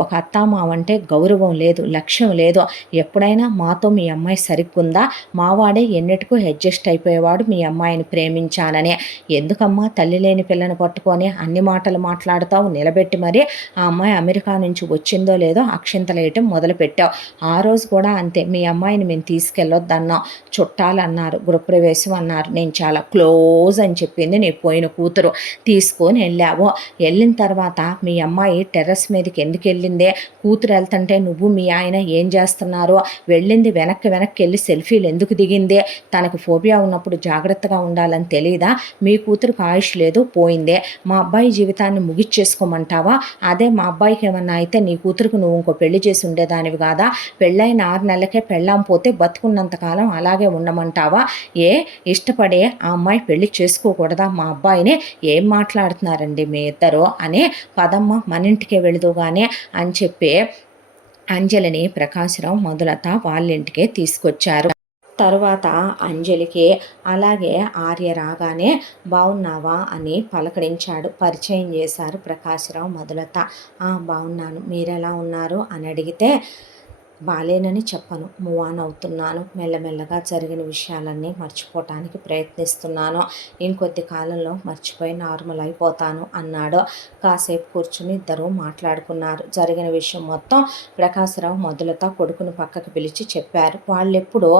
ఒక అత్తామావంటే గౌరవం లేదు, లక్ష్యం లేదు, ఎప్పుడైనా మాతో మీ అమ్మాయి సరిగ్గుందా, మావాడే ఎన్నిటికూ అడ్జస్ట్ అయిపోయేవాడు మీ అమ్మాయిని ప్రేమించానని, ఎందుకమ్మా తల్లి లేని పిల్లని పట్టుకొని అన్ని మాటలు మాట్లాడతావు, నిలబెట్టి మరి ఆ అమ్మాయి అమెరికా నుంచి వచ్చిందో లేదో అక్షింతలేయటం మొదలుపెట్టావు, ఆ రోజు కూడా అంతే, మీ అమ్మాయిని మేము తీసుకెళ్ళొద్దన్నాం, చుట్టాలు అన్నారు, గృహప్రవేశం అన్నారు, నేను చాలా క్లోజ్ అని చెప్పింది నీ పోయిన కూతురు, తీసుకొని వెళ్ళావు, వెళ్ళిన తర్వాత మీ అమ్మాయి టెర్రస్ మీదకి ఎందుకు వెళ్ళిందే, కూతురు వెళ్తుంటే నువ్వు మీ ఆయన ఏం చేస్తున్నారు, వెళ్ళింది వెనక్కి వెళ్ళి సెల్ఫీలు ఎందుకు దిగిందే, తనకు ఫోబియా ఉన్నప్పుడు జాగ్రత్తగా ఉండాలని తెలియదా, మీ కూతురుకు ఆయుష్ లేదు పోయిందే, మా అబ్బాయి జీవితాన్ని ముగిచ్చేసుకోమంటావా, అదే మా అబ్బాయికి ఏమన్నా అయితే నీ కూతురుకు నువ్వు ఇంకో పెళ్లి చేసి ఉండేదానివి కాదా, పెళ్ళైన 6 నెలలకే పెళ్ళాం పోతే బతుకున్నంతకాలం అలాగే ఉండమంటావా, ఏ ఇష్టపడే ఆ అమ్మాయి పెళ్లి చేసుకోకూడదా మా అబ్బాయిని, ఏం మాట్లాడుతున్నారండి మీ ఇద్దరు అని, పదమ్మ మన ఇంటికే వెళుదుగానే అని చెప్పి అంజలిని ప్రకాశ్రావు మొదలత వాళ్ళ ఇంటికే తీసుకొచ్చారు. తరువాత అంజలికి అలాగే ఆర్య రాగానే బాగున్నావా అని పలకరించాడు, పరిచయం చేశారు ప్రకాశ్రావు మొదలత. బాగున్నాను, మీరెలా ఉన్నారు అని అడిగితే బాలేనని చెప్పను. మూవ్ ఆన్ అవుతున్నాను. మెల్లమెల్లగా జరిగిన విషయాలన్నీ మర్చిపోవటానికి ప్రయత్నిస్తున్నాను. ఇంకొద్ది కాలంలో మర్చిపోయి నార్మల్ అయిపోతాను అన్నాడు. కాసేపు కూర్చుని ఇద్దరూ మాట్లాడుకున్నారు. జరిగిన విషయం మొత్తం ప్రకాశరావు మొదలుత కొడుకును పక్కకు పిలిచి చెప్పారు. వాళ్ళెప్పుడూ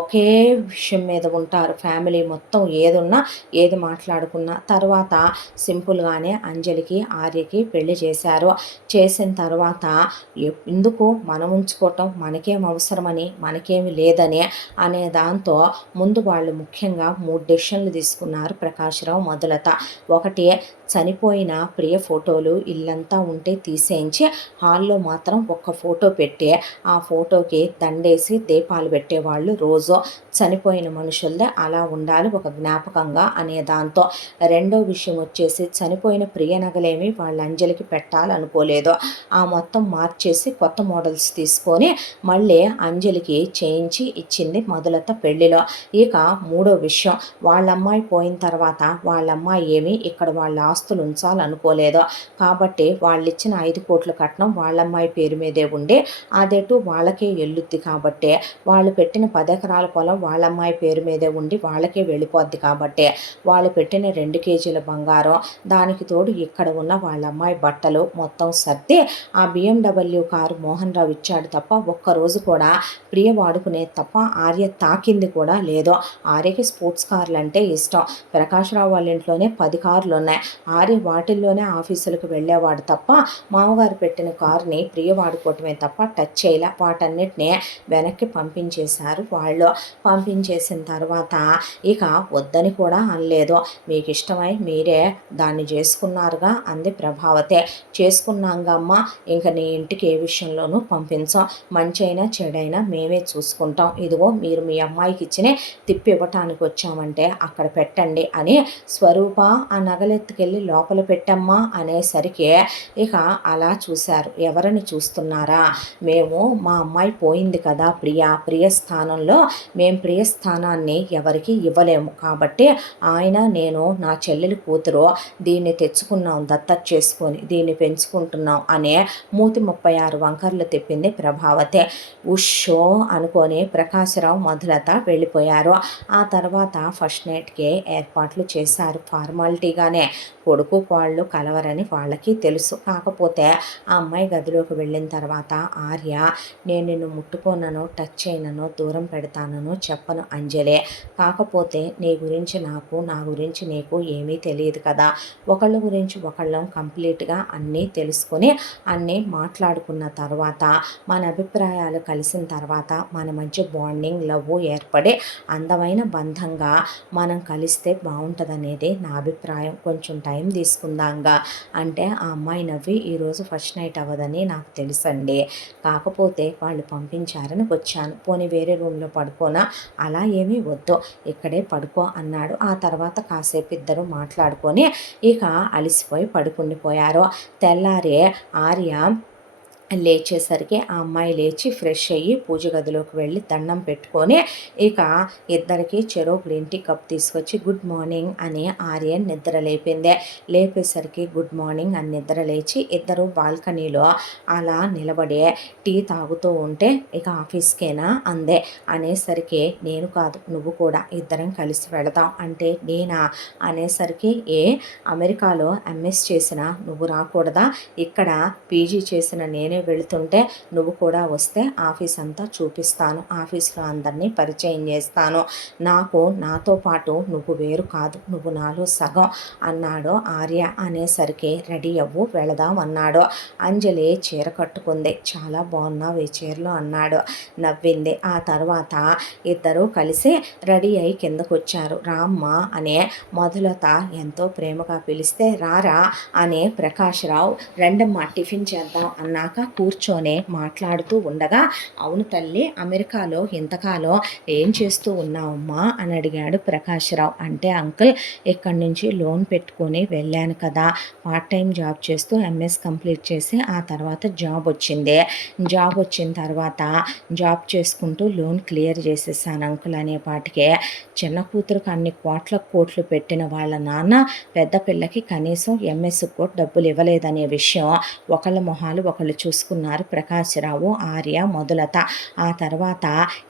ఒకే విషయం మీద ఉంటారు. ఫ్యామిలీ మొత్తం ఏదున్నా ఏది మాట్లాడుకున్నా. తర్వాత సింపుల్గానే అంజలికి ఆర్యకి పెళ్లి చేశారు. చేసిన తర్వాత ఎందుకు మనం ఉంచుకోవటం, మనకేం అవసరమని, మనకేమి లేదని అనే దాంతో ముందు వాళ్ళు ముఖ్యంగా 3 డెసిషన్లు తీసుకున్నారు ప్రకాశ్రావు మొదలత. ఒకటి, చనిపోయిన ప్రియ ఫోటోలు ఇల్లంతా ఉంటే తీసేయించి హాల్లో మాత్రం ఒక్క ఫోటో పెట్టి ఆ ఫోటోకి దండేసి దీపాలు పెట్టేవాళ్ళు రోజు. చనిపోయిన మనుషులదే అలా ఉండాలి ఒక జ్ఞాపకంగా అనే దాంతో. రెండో విషయం వచ్చేసి చనిపోయిన ప్రియ నగలేమి వాళ్ళ అంజలికి పెట్టాలనుకోలేదు. ఆ మొత్తం మార్చేసి కొత్త మోడల్స్ తీసుకొని మళ్ళీ అంజలికి చేయించి ఇచ్చింది మొదలత పెళ్లిలో. ఇక మూడో విషయం, వాళ్ళమ్మాయి పోయిన తర్వాత వాళ్ళమ్మాయి ఏమి ఇక్కడ వాళ్ళ ఆస్తులు ఉంచాలనుకోలేదు. కాబట్టి వాళ్ళిచ్చిన 5 కోట్ల కట్నం వాళ్ళమ్మాయి పేరు మీదే ఉండి అదేటు వాళ్ళకే ఎల్లుద్ది. కాబట్టి వాళ్ళు పెట్టిన 10 ఎకరాల పొలం వాళ్ళమ్మాయి పేరు మీదే ఉండి వాళ్ళకే వెళ్ళిపోద్ది. కాబట్టి వాళ్ళు పెట్టిన 2 కేజీల బంగారం, దానికి తోడు ఇక్కడ ఉన్న వాళ్ళమ్మాయి బట్టలు మొత్తం సర్ది ఆ BMW కారు మోహన్ రావు ఇచ్చాడు తప్ప ఒక్కరోజు కూడా ప్రియ వాడుకునే తప్ప ఆర్య తాకింది కూడా లేదు. ఆర్యకి స్పోర్ట్స్ కార్లు అంటే ఇష్టం. ప్రకాశ్రావు వాళ్ళ ఇంట్లోనే 10 కార్లు ఉన్నాయి. ఆర్య వాటిల్లోనే ఆఫీసులకు వెళ్ళేవాడు తప్ప మామగారు పెట్టిన కారుని ప్రియ వాడుకోవటమే తప్ప టచ్ చేయలే. వాటన్నిటినీ వెనక్కి పంపించేశారు వాళ్ళు. పంపించేసిన తర్వాత ఇక వద్దని కూడా అనలేదు. మీకు ఇష్టమై మీరే దాన్ని చేసుకున్నారుగా అంది ప్రభావతే. చేసుకున్నాంగా అమ్మ, ఇంక నీ ఇంటికి ఏ విషయంలోనూ పంపించాం. మంచి అయినా చెడైనా మేమే చూసుకుంటాం. ఇదిగో మీరు మీ అమ్మాయికి ఇచ్చిన తిప్పి ఇవ్వటానికి వచ్చామంటే అక్కడ పెట్టండి అని స్వరూప ఆ నగలెత్తుకెళ్ళి లోపల పెట్టమ్మా అనేసరికి ఇక అలా చూశారు. ఎవరిని చూస్తున్నారా? మేము మా అమ్మాయి పోయింది కదా ప్రియ స్థానంలో మేము ప్రియ స్థానాన్ని ఎవరికి ఇవ్వలేము. కాబట్టి ఆయన నేను నా చెల్లెలి కూతురు దీన్ని తెచ్చుకున్నాం, దత్తత చేసుకొని దీన్ని పెంచుకుంటున్నాం అనే 36 వంకర్లు తిప్పింది ప్రభావతే. ఉషో అనుకొని ప్రకాశరావు మొదలత వెళ్ళిపోయారు. ఆ తర్వాత ఫస్ట్ నైట్కే ఏర్పాట్లు చేశారు ఫార్మాలిటీగానే. కొడుకు కోళ్ళు కలవరని వాళ్ళకి తెలుసు. కాకపోతే ఆ అమ్మాయి గదిలోకి వెళ్ళిన తర్వాత ఆర్య, నేను నిన్ను ముట్టుకోనను, టచ్ చేయనను, దూరం పెడతానను చెప్పను అంజలే. కాకపోతే నీ గురించి నాకు, నా గురించి నీకు ఏమీ తెలియదు కదా. ఒకళ్ళ గురించి ఒకళ్ళం కంప్లీట్గా అన్నీ తెలుసుకొని అన్నీ మాట్లాడుకున్న తర్వాత మన అభిప్రాయాలు కలిసిన తర్వాత మన మధ్య బాండింగ్, లవ్ ఏర్పడి అందమైన బంధంగా మనం కలిస్తే బాగుంటుందనేది నా అభిప్రాయం. కొంచెం టైం తీసుకుందాంగా అంటే ఆ అమ్మాయి నవ్వి, ఈరోజు ఫస్ట్ నైట్ అవ్వదని నాకు తెలుసండి, కాకపోతే వాళ్ళు పంపించారని వచ్చాను. పోనీ వేరే రూమ్లో పడుకోనా? అలా ఏమీ వద్దు, ఇక్కడే పడుకో అన్నాడు. ఆ తర్వాత కాసేపు ఇద్దరు మాట్లాడుకొని ఇక అలిసిపోయి పడుకుండిపోయారు. తెల్లారి ఆర్య లేచేసరికి ఆ అమ్మాయి లేచి ఫ్రెష్ అయ్యి పూజ గదిలోకి వెళ్ళి దండం పెట్టుకొని ఇక ఇద్దరికి చెరో గ్రీన్ టీ కప్ తీసుకొచ్చి గుడ్ మార్నింగ్ అని ఆర్యన్ నిద్ర లేపిందే. లేపేసరికి గుడ్ మార్నింగ్ అని నిద్ర లేచి ఇద్దరు బాల్కనీలో అలా నిలబడి టీ తాగుతూ ఉంటే ఇక ఆఫీస్కేనా అందే. అనేసరికి నేను కాదు నువ్వు కూడా ఇద్దరం కలిసి వెళదాం అంటే నేనా అనేసరికి అమెరికాలో ఎంఎస్ చేసిన నువ్వు రాకూడదా? ఇక్కడ పీజీ చేసిన నేనే వెళుతుంటే నువ్వు కూడా వస్తే ఆఫీస్ అంతా చూపిస్తాను, ఆఫీస్లో అందరినీ పరిచయం చేస్తాను. నాతో పాటు నువ్వు వేరు కాదు, నువ్వు నాలో సగం అన్నాడు ఆర్య. అనేసరికి రెడీ అవ్వు వెళదాం అన్నాడు. అంజలి చీర కట్టుకుంది. చాలా బాగున్నావు ఈ చీరలో అన్నాడు. నవ్వింది. ఆ తర్వాత ఇద్దరూ కలిసి రెడీ అయి కిందకు వచ్చారు. రామ్మ అనే మొదలత ఎంతో ప్రేమగా పిలిస్తే రారా అనే ప్రకాశ్రావు రెండమ్మ టిఫిన్ చేద్దాం అన్నాక కూర్చొని మాట్లాడుతూ ఉండగా, అవును తల్లి, అమెరికాలో ఇంతకాలం ఏం చేస్తూ ఉన్నావమ్మా అని అడిగాడు ప్రకాశ్రావు. అంటే అంకుల్, ఇక్కడి నుంచి లోన్ పెట్టుకొని వెళ్ళాను కదా, పార్ట్ టైం జాబ్ చేస్తూ ఎంఎస్ కంప్లీట్ చేసి ఆ తర్వాత జాబ్ వచ్చింది. జాబ్ వచ్చిన తర్వాత జాబ్ చేసుకుంటూ లోన్ క్లియర్ చేసేసాను అంకుల్ అనేపాటికే చిన్న కూతురుకు అన్ని కోట్లు పెట్టిన వాళ్ళ నాన్న పెద్ద పిల్లకి కనీసం ఎంఎస్ కూడా డబ్బులు ఇవ్వలేదనే విషయం ఒకళ్ళ మొహాలు ఒకళ్ళు చూసుకుని తీసుకున్నారు ప్రకాశ్‌రావు, ఆర్య, మధులత. ఆ తర్వాత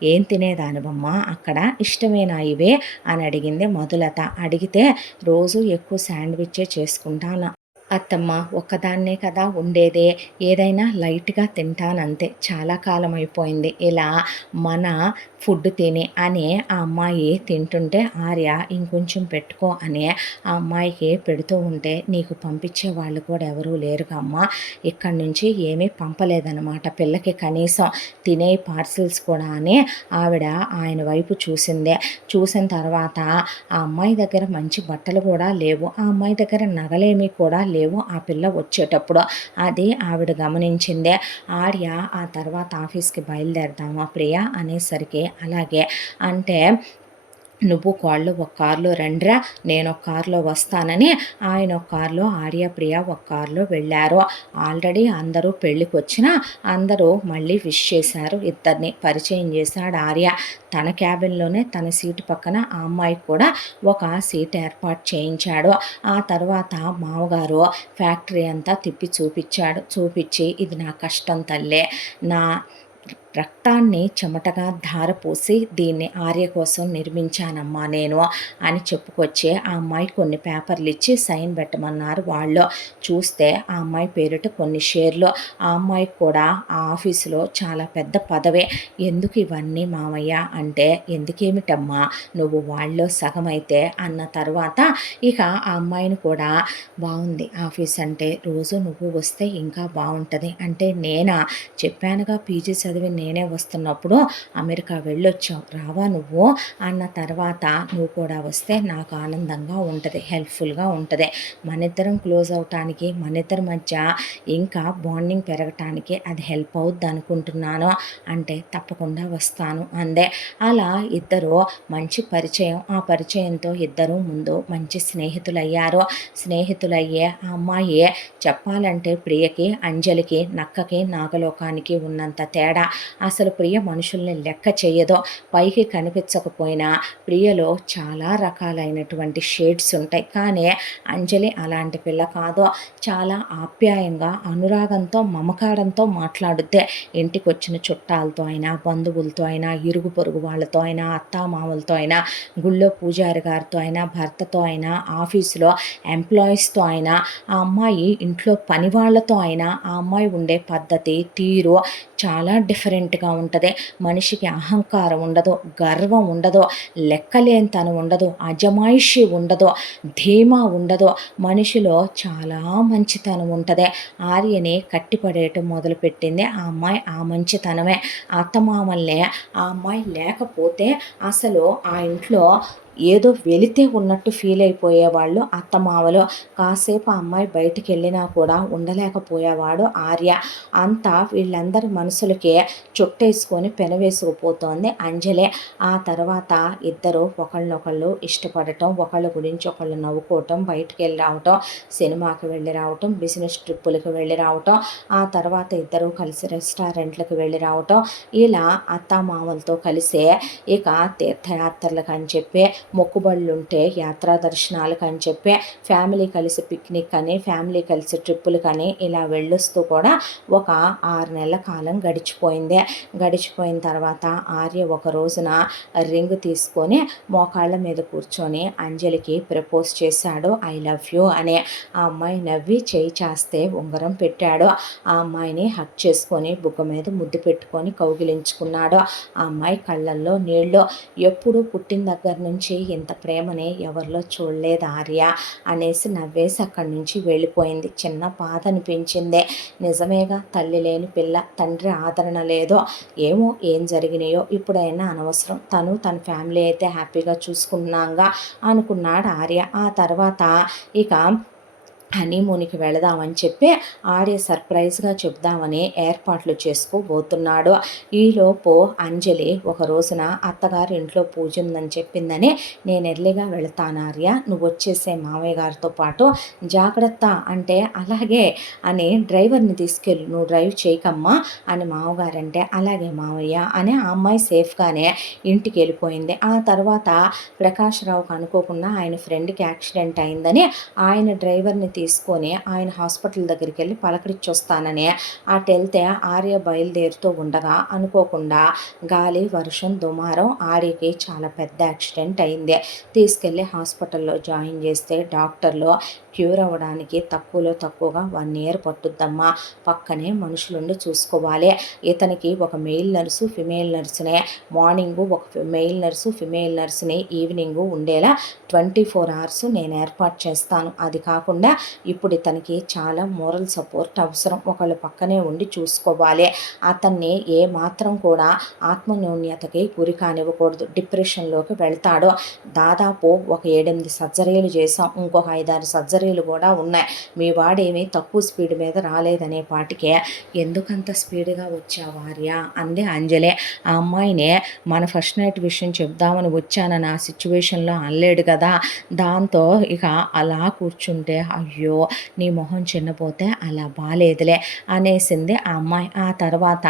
"ఏం తినేదానివమ్మ అక్కడ? ఇష్టమేనా ఇవే?" అని అడిగింది మధులత. అడిగితే "రోజు ఎక్కువ శాండ్‌విచ్చే చేసుకుంటాను అత్తమ్మ, ఒక్కదాన్నే కదా ఉండేదే, ఏదైనా లైట్‌గా తింటానంతే. చాలా కాలం అయిపోయింది ఇలా మన ఫుడ్ తిని" అని ఆ అమ్మాయి తింటుంటే ఆర్య "ఇంకొంచెం పెట్టుకో" అని ఆ అమ్మాయికి పెడుతూ ఉంటే, "నీకు పంపించే వాళ్ళు కూడా ఎవరూ లేరుగా అమ్మ, ఇక్కడి నుంచి ఏమీ పంపలేదనమాట పిల్లకి కనీసం తినే పార్సిల్స్ కూడా" అని ఆవిడ ఆయన వైపు చూసిందే. చూసిన తర్వాత ఆ అమ్మాయి దగ్గర మంచి బట్టలు కూడా లేవు, ఆ అమ్మాయి దగ్గర నగలేమీ కూడా లేవు ఆ పిల్ల వచ్చేటప్పుడు. అది ఆవిడ గమనించిందే. ఆర్య ఆ తర్వాత ఆఫీస్‌కి బయలుదేరదామా ప్రియ అనేసరికి, అలాగే అంటే "నువ్వు కోడలు ఒక కారులో రండిరా, నేను ఒక కారులో వస్తానని" ఆయన ఒక కారులో, ఆర్య, ప్రియ ఒక కారులో వెళ్ళారు. ఆల్రెడీ అందరూ పెళ్ళికొచ్చినా అందరూ మళ్ళీ విష్ చేశారు, ఇద్దరిని పరిచయం చేశాడు ఆర్య. తన క్యాబిన్‌లోనే తన సీటు పక్కన ఆ అమ్మాయికి కూడా ఒక సీట్ ఏర్పాటు చేయించాడు. ఆ తర్వాత మామగారు ఫ్యాక్టరీ అంతా తిప్పి చూపించాడు. చూపించి "ఇది నా కష్టం తల్లే, నా రక్తాన్ని చెమటగా ధారపోసి దీన్ని ఆర్య కోసం నిర్మించానమ్మా నేను" అని చెప్పుకొచ్చి ఆ అమ్మాయి కొన్ని పేపర్లు ఇచ్చి సైన్ పెట్టమన్నారు వాళ్ళు. చూస్తే ఆ అమ్మాయి పేరిట కొన్ని షేర్లు. ఆ అమ్మాయికి కూడా ఆ ఆఫీసులో చాలా పెద్ద పదవే. "ఎందుకు ఇవన్నీ మామయ్య" అంటే, "ఎందుకేమిటమ్మా, నువ్వు వాళ్ళలో సగమైతే" అన్న తర్వాత ఇక ఆ అమ్మాయిని కూడా "బాగుంది ఆఫీస్ అంటే, రోజు నువ్వు వస్తే ఇంకా బాగుంటుంది" అంటే, "నేనా, చెప్పానుగా పీజీ చదివి నేనే వస్తున్నప్పుడు అమెరికా వెళ్ళొచ్చావు, రావా నువ్వు" అన్న తర్వాత, "నువ్వు కూడా వస్తే నాకు ఆనందంగా ఉంటుంది, హెల్ప్ఫుల్గా ఉంటుంది, మనిద్దరం క్లోజ్ అవటానికి, మనిద్దరి మధ్య ఇంకా బాండింగ్ పెరగటానికి అది హెల్ప్ అవుద్ది అనుకుంటున్నాను" అంటే, "తప్పకుండా వస్తాను" అందే. అలా ఇద్దరు మంచి పరిచయం. ఆ పరిచయంతో ఇద్దరు ముందు మంచి స్నేహితులయ్యారు. స్నేహితులయ్యే ఆ అమ్మాయి చెప్పాలంటే ప్రియకి, అంజలికి, నక్కకి, నాగలోకానికి ఉన్నంత తేడా. అసలు ప్రియ మనుషుల్ని లెక్క చెయ్యదు. పైకి కనిపించకపోయినా ప్రియలో చాలా రకాలైనటువంటి షేడ్స్ ఉంటాయి. కానీ అంజలి అలాంటి పిల్ల కాదు. చాలా ఆప్యాయంగా, అనురాగంతో, మమకారంతో మాట్లాడుద్దే. ఇంటికొచ్చిన చుట్టాలతో అయినా, బంధువులతో అయినా, ఇరుగు పొరుగు వాళ్ళతో అయినా, అత్తామామలతో అయినా, గుళ్ళో పూజారి గారితో అయినా, భర్తతో అయినా, ఆఫీసులో ఎంప్లాయీస్తో అయినా, ఆ అమ్మాయి ఇంట్లో పని వాళ్ళతో అయినా ఆ అమ్మాయి ఉండే పద్ధతి, తీరు చాలా డిఫరెంట్‌గా ఉంటది. మనిషికి అహంకారం ఉండదు, గర్వం ఉండదు, లెక్కలేనితనం ఉండదు, అజమాయిషి ఉండదు, ధీమా ఉండదు. మనిషిలో చాలా మంచితనం ఉంటది. ఆర్యని కట్టిపడేయటం మొదలుపెట్టింది ఆ అమ్మాయి ఆ మంచితనమే. అత్తమామల్ని ఆ అమ్మాయి లేకపోతే అసలు ఆ ఇంట్లో ఏదో వెలితే ఉన్నట్టు ఫీల్ అయిపోయేవాళ్ళు అత్తమామలు. కాసేపు ఆ అమ్మాయి బయటికెళ్ళినా కూడా ఉండలేకపోయేవాడు ఆర్య. అంతా వీళ్ళందరి మనసులకి చుట్టేసుకొని పెనవేసుకుపోతోంది అంజలి. ఆ తర్వాత ఇద్దరు ఒకళ్ళనొకళ్ళు ఇష్టపడటం, ఒకళ్ళ గురించి ఒకళ్ళు నవ్వుకోవటం, బయటికెళ్ళి రావటం, సినిమాకి వెళ్ళి రావటం, బిజినెస్ ట్రిప్పులకి వెళ్ళి రావటం, ఆ తర్వాత ఇద్దరూ కలిసి రెస్టారెంట్‌లకి వెళ్ళి రావటం, ఇలా అత్తామామలతో కలిసే ఇక తీర్థయాత్రలకు అని చెప్పి, మొక్కుబడులుంటే యాత్రా దర్శనాలకు అని చెప్పి, ఫ్యామిలీ కలిసి పిక్నిక్ అని, ఫ్యామిలీ కలిసి ట్రిప్పులకని ఇలా వెళ్ళొస్తూ కూడా ఒక 6 నెలల కాలం గడిచిపోయింది. గడిచిపోయిన తర్వాత ఆర్య ఒక రోజున రింగ్ తీసుకొని మోకాళ్ళ మీద కూర్చొని అంజలికి ప్రపోజ్ చేశాడు, "ఐ లవ్ యూ" అని. ఆ అమ్మాయి నవ్వి చేయి చాస్తే ఉంగరం పెట్టాడు. ఆ అమ్మాయిని హగ్ చేసుకొని బుగ్గ మీద ముద్దు పెట్టుకొని కౌగిలించుకున్నాడు. ఆ అమ్మాయి కళ్ళల్లో నీళ్ళు. "ఎప్పుడు పుట్టిన దగ్గర నుంచి ఇంత ప్రేమని ఎవరిలో చూడలేదు ఆర్య" అనేసి నవ్వేసి అక్కడి నుంచి వెళ్ళిపోయింది. చిన్న బాధ అనిపించింది. నిజమేగా, తల్లి లేని పిల్ల, తండ్రి ఆదరణ లేదో ఏమో, ఏం జరిగినాయో ఇప్పుడైనా అనవసరం, తను తన ఫ్యామిలీ అయితే హ్యాపీగా చూసుకున్నాగా అనుకున్నాడు ఆర్య. ఆ తర్వాత ఇక హనీమూన్‌కి వెళదామని చెప్పి ఆర్య సర్ప్రైజ్‌గా చెప్దామని ఏర్పాట్లు చేసుకోబోతున్నాడు. ఈలోపు అంజలి ఒక రోజున అత్తగారి ఇంట్లో పూజ ఉందని చెప్పిందని, "నేను ఎర్లీగా వెళతాను ఆర్య, నువ్వు వచ్చేసేయి మామయ్య గారితో పాటు, జాగ్రత్త" అంటే, "అలాగే" అని, "డ్రైవర్‌ని తీసుకెళ్ళు, నువ్వు డ్రైవ్ చేయకమ్మా" అని మామగారంటే, "అలాగే మామయ్య" అని ఆ అమ్మాయి సేఫ్‌గానే ఇంటికి వెళ్ళిపోయింది. ఆ తర్వాత ప్రకాష్ రావుకి అనుకోకుండా ఆయన ఫ్రెండ్‌కి యాక్సిడెంట్ అయిందని ఆయన డ్రైవర్‌ని తీసుకొని ఆయన హాస్పిటల్ దగ్గరికి వెళ్ళి పలకరించొస్తానని అటెళ్తే ఆర్య బయలుదేరుతూ ఉండగా అనుకోకుండా గాలి వర్షం దుమారం ఆర్యకి చాలా పెద్ద యాక్సిడెంట్ అయింది. తీసుకెళ్ళి హాస్పిటల్లో జాయిన్ చేస్తే డాక్టర్లు క్యూర్ అవ్వడానికి తక్కువలో తక్కువగా 1 ఇయర్ పట్టుద్దమ్మా, పక్కనే మనుషులుండి చూసుకోవాలి. ఇతనికి ఒక మెయిల్ నర్సు ఫిమేల్ నర్సునే, మార్నింగు ఒక మెయిల్ నర్సు ఫిమేల్ నర్సుని ఈవినింగు ఉండేలా 24 అవర్స్ నేను ఏర్పాటు చేస్తాను. అది కాకుండా ఇప్పుడు ఇతనికి చాలా మోరల్ సపోర్ట్ అవసరం, ఒకళ్ళు పక్కనే ఉండి చూసుకోవాలి. అతన్ని ఏ మాత్రం కూడా ఆత్మన్యూన్యతకి గురి కానివ్వకూడదు, డిప్రెషన్లోకి వెళ్తాడు. దాదాపు ఒక 7-8 సర్జరీలు చేసాం, ఇంకొక 5-6 సర్జరీలు కూడా ఉన్నాయి. మీ వాడేమీ తక్కువ స్పీడ్ మీద రాలేదనే పాటికే ఎందుకంత స్పీడ్గా వచ్చావు ఆర్య అంది అంజలి. ఆ అమ్మాయినే మన ఫస్ట్ నైట్ విషయం చెప్దామని వచ్చానని ఆ సిచ్యువేషన్లో అనలేడు కదా. దాంతో ఇక అలా కూర్చుంటే అయ్యో నీ మొహం చిన్నపోతే అలా బాలేదులే అనేసింది ఆ అమ్మాయి. ఆ తర్వాత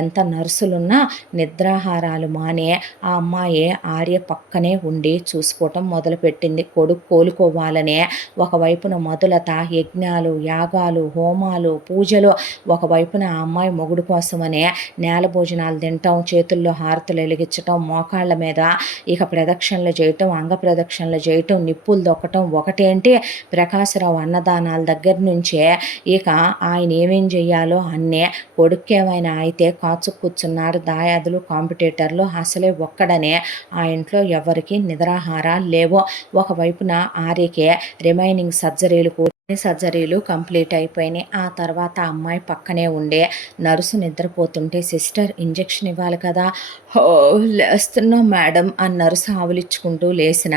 ఎంత నర్సులున్నా నిద్రాహారాలు మానే ఆ అమ్మాయి ఆర్య పక్కనే ఉండి చూసుకోవటం మొదలుపెట్టింది. కొడుకు కోలుకోవాలనే ఒకవైపున మొదలత యజ్ఞాలు యాగాలు హోమాలు పూజలు, ఒకవైపున ఆ అమ్మాయి మొగుడు కోసమనే నేల భోజనాలు తినటం, చేతుల్లో హారతులు వెలిగించటం, మోకాళ్ళ మీద ఇక ప్రదక్షిణలు చేయటం, అంగ ప్రదక్షిణలు చేయటం, నిప్పులు దొక్కటం ఒకటేంటి ప్రకాశరావు అన్నదానాల దగ్గర నుంచే ఇక ఆయన ఏమేం చెయ్యాలో అన్నే. కొడుకేమైనా అయితే కాచు కూర్చున్నారు దాయాదులు కాంపిటేటర్లు, అసలే ఒక్కడనే ఆ ఇంట్లో ఎవరికి నిద్రాహారాలు లేవు. ఒకవైపున ఆర్యకే రిమైనింగ్ సర్జరీలు కంప్లీట్ అయిపోయినాయి. ఆ తర్వాత అమ్మాయి పక్కనే ఉండే నర్సు నిద్రపోతుంటే సిస్టర్ ఇంజెక్షన్ ఇవ్వాలి కదా, హో లేస్తున్నా మేడం అని నర్సు ఆవులిచ్చుకుంటూ లేచిన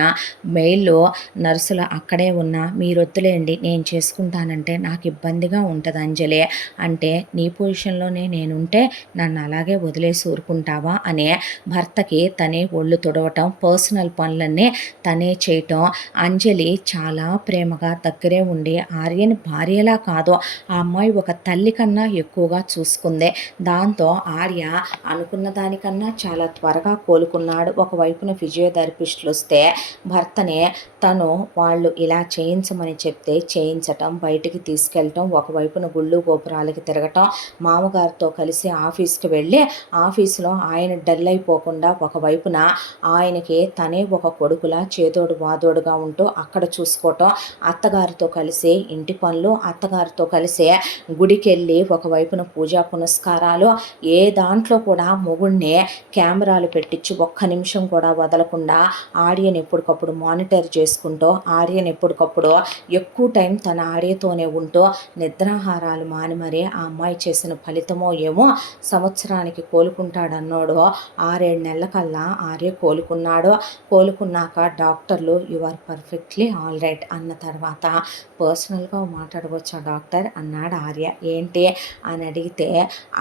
మెయిల్లో నర్సులు అక్కడే ఉన్నా మీరొద్దులేండి నేను చేసుకుంటానంటే నాకు ఇబ్బందిగా ఉంటుంది అంజలి అంటే నీ పొజిషన్లోనే నేనుంటే నన్ను అలాగే వదిలేసి ఊరుకుంటావా అనే భర్తకి తనే ఒళ్ళు తుడవటం పర్సనల్ పనులన్నీ తనే చేయటం. అంజలి చాలా ప్రేమగా దగ్గరే ఉండి ఆర్యని భార్యలా కాదు ఆ అమ్మాయి ఒక తల్లి కన్నా ఎక్కువగా చూసుకుంది. దాంతో ఆర్య అనుకున్న దానికన్నా చాలా త్వరగా కోలుకున్నాడు. ఒకవైపున ఫిజియోథెరపిస్టులు వస్తే భర్తనే తను వాళ్ళు ఇలా చేయించమని చెప్తే చేయించటం, బయటికి తీసుకెళ్ళటం, ఒకవైపున గుళ్ళు గోపురాలకి తిరగటం, మామగారితో కలిసి ఆఫీస్కి వెళ్ళి ఆఫీసులో ఆయన డల్ అయిపోకుండా ఒకవైపున ఆయనకి తనే ఒక కొడుకులా చేదోడు వాదోడుగా ఉంటూ అక్కడ చూసుకోవటం, అత్తగారితో కలిసి ఇంటి పనులు, అత్తగారితో కలిసి గుడికి వెళ్ళి ఒకవైపున పూజా పునస్కారాలు, ఏ దాంట్లో కూడా మొగుడిని కెమెరాలు పెట్టించి ఒక్క నిమిషం కూడా వదలకుండా ఆర్యని ఎప్పటికప్పుడు మానిటర్ చేసుకుంటూ ఆర్యని ఎప్పటికప్పుడు ఎక్కువ టైం తన ఆర్యతోనే ఉంటూ నిద్రాహారాలు మాని మరీ ఆ అమ్మాయి చేసిన ఫలితమో ఏమో సంవత్సరానికి కోలుకుంటాడన్నాడు. 6-7 నెలల కల్లా ఆర్య కోలుకున్నాక డాక్టర్లు you are perfectly all right అన్న తర్వాత పర్సనల్గా మాట్లాడవచ్చా డాక్టర్ అన్నాడు ఆర్య. ఏంటి అని అడిగితే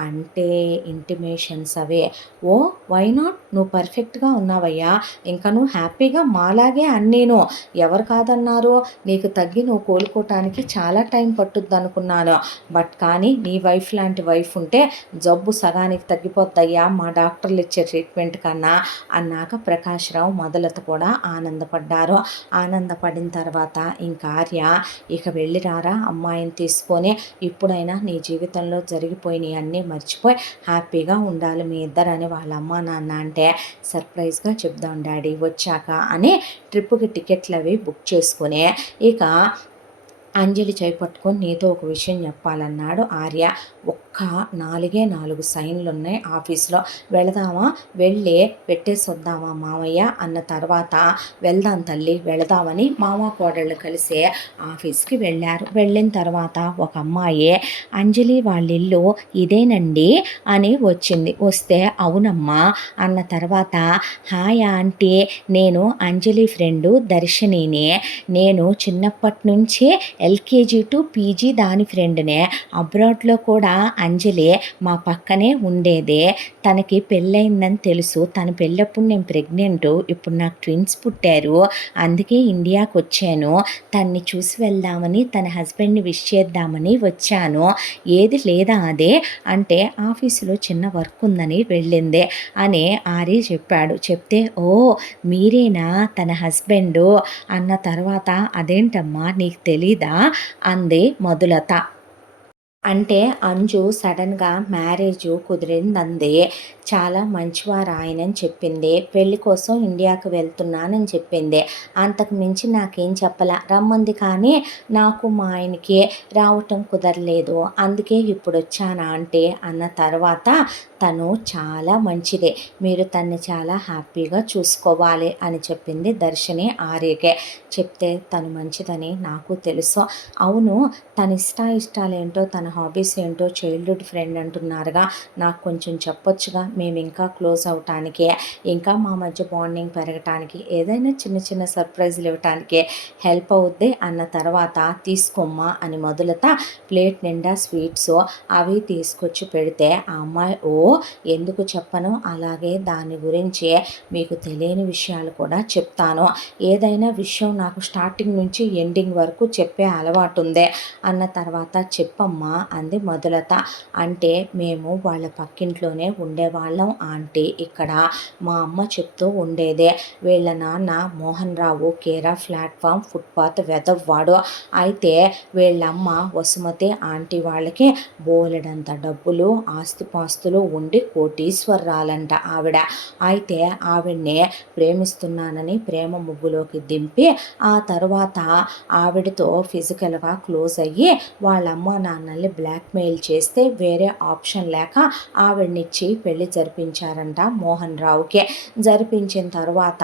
అంటే ఇంటిమేషన్స్ అవే. ఓ వై నాట్, నువ్వు పర్ఫెక్ట్గా ఉన్నావయ్యా, ఇంకా నువ్వు హ్యాపీగా మాలాగే అన్నీను, ఎవరు కాదన్నారు, నీకు తగ్గి నువ్వు కోలుకోవటానికి చాలా టైం పట్టుద్ది అనుకున్నాను, బట్ కానీ నీ వైఫ్ లాంటి వైఫ్ ఉంటే జబ్బు సగానికి తగ్గిపోద్దయ్యా మా డాక్టర్లు ఇచ్చే ట్రీట్మెంట్ కన్నా అన్నాక ప్రకాశ్రావు మొదలత కూడా ఆనందపడ్డారు. ఆనందపడిన తర్వాత ఇంకా ఆర్య ఇక వెళ్ళిరారా అమ్మాయిని తీసుకొని, ఇప్పుడైనా నీ జీవితంలో జరిగిపోయినవి అన్నీ మర్చిపోయి హ్యాపీగా ఉండాలి మీ ఇద్దరని వాళ్ళ అమ్మ నాన్న అంటే సర్ప్రైజ్గా చెప్దాం డాడీ వచ్చాక అని ట్రిప్కి టికెట్లు అవి బుక్ చేసుకుని ఇక అంజలి చేపట్టుకొని నీతో ఒక విషయం చెప్పాలన్నాడు ఆర్య. ఒక్క 4 సైన్లు ఉన్నాయి ఆఫీస్లో, వెళదామా, వెళ్ళి పెట్టేసి వద్దామా మామయ్య అన్న తర్వాత వెళ్దాం తల్లి వెళదామని మామ కోడళ్ళు కలిసి ఆఫీస్కి వెళ్ళారు. వెళ్ళిన తర్వాత ఒక అమ్మాయి అంజలి వాళ్ళ ఇల్లు ఇదేనండి అని వచ్చింది. వస్తే అవునమ్మా అన్న తర్వాత హాయ్ ఆంటీ, నేను అంజలి ఫ్రెండు దర్శినిని, నేను చిన్నప్పటి నుంచి ఎల్కేజీ టు పీజీ దాని ఫ్రెండ్నే, అబ్రాడ్లో కూడా అంజలి మా పక్కనే ఉండేదే, తనకి పెళ్ళయిందని తెలుసు, తన పెళ్ళప్పుడు నేను ప్రెగ్నెంటు, ఇప్పుడు నాకు ట్విన్స్ పుట్టారు, అందుకే ఇండియాకి వచ్చాను, తన్ని చూసి వెళ్దామని తన హస్బెండ్ని విష్ చేద్దామని వచ్చాను, ఏది లేదా అదే అంటే ఆఫీసులో చిన్న వర్క్ ఉందని వెళ్ళిందే అని ఆర్య చెప్పాడు. చెప్తే ఓ మీరేనా తన హస్బెండు అన్న తర్వాత అదేంటమ్మా నీకు తెలీదా అంది మధులత. అంటే అంజు సడన్‌గా మ్యారేజు కుదిరిందంది. చాలా మంచివారు ఆయనని చెప్పింది. పెళ్లి కోసం ఇండియాకి వెళ్తున్నానని చెప్పింది. అంతకు మించి నాకేం చెప్పలా. రమ్మంది కానీ నాకు మా ఆయనకి రావటం కుదరలేదు. అందుకే ఇప్పుడొచ్చాను ఆంటీ అన్న తర్వాత తను చాలా మంచిదే. మీరు తన్ని చాలా హ్యాపీగా చూసుకోవాలి అని చెప్పింది దర్శిని ఆర్యకే. చెప్తే తను మంచిదని నాకు తెలుసు. అవును, తన ఇష్టాలేంటో తన హాబీస్ ఏంటో చైల్డ్‌హుడ్ ఫ్రెండ్ అంటున్నారుగా, నాకు కొంచెం చెప్పొచ్చుగా, మేము ఇంకా క్లోజ్ అవ్వటానికి, ఇంకా మా మధ్య బాండింగ్ పెరగటానికి, ఏదైనా చిన్న చిన్న సర్ప్రైజ్‌లు ఇవ్వటానికి హెల్ప్ అవుద్ది అన్న తర్వాత తీసుకోమ్మా అని మధులత ప్లేట్ నిండా స్వీట్స్ అవి తీసుకొచ్చి పెడితే ఆ అమ్మాయి ఎందుకు చెప్పను, అలాగే దాని గురించి మీకు తెలియని విషయాలు కూడా చెప్తాను. ఏదైనా విషయం నాకు స్టార్టింగ్ నుంచి ఎండింగ్ వరకు చెప్పే అలవాటు ఉంది అన్న తర్వాత చెప్పమ్మా అంది మధులత. అంటే మేము వాళ్ళ పక్కింట్లోనే ఉండేవాళ్ళం ఆంటీ. ఇక్కడ మా అమ్మ చెప్తూ ఉండేదే, వీళ్ళ నాన్న మోహన్ రావు కేరా ప్లాట్ఫామ్ ఫుట్పాత్ వెదవ్వాడు. అయితే వీళ్ళమ్మ వసుమతి ఆంటీ వాళ్ళకి బోలెడంత డబ్బులు ఆస్తిపాస్తులు ఉండి కోటీశ్వరరాలంట ఆవిడ. అయితే ఆవిడ్ని ప్రేమిస్తున్నానని ప్రేమ ముగ్గులోకి దింపి ఆ తర్వాత ఆవిడతో ఫిజికల్గా క్లోజ్ అయ్యి వాళ్ళ అమ్మ నాన్నల్ని బ్లాక్మెయిల్ చేస్తే వేరే ఆప్షన్ లేక ఆవిడనిచ్చి పెళ్లి జరిపించారంట మోహన్ రావుకి. జరిపించిన తర్వాత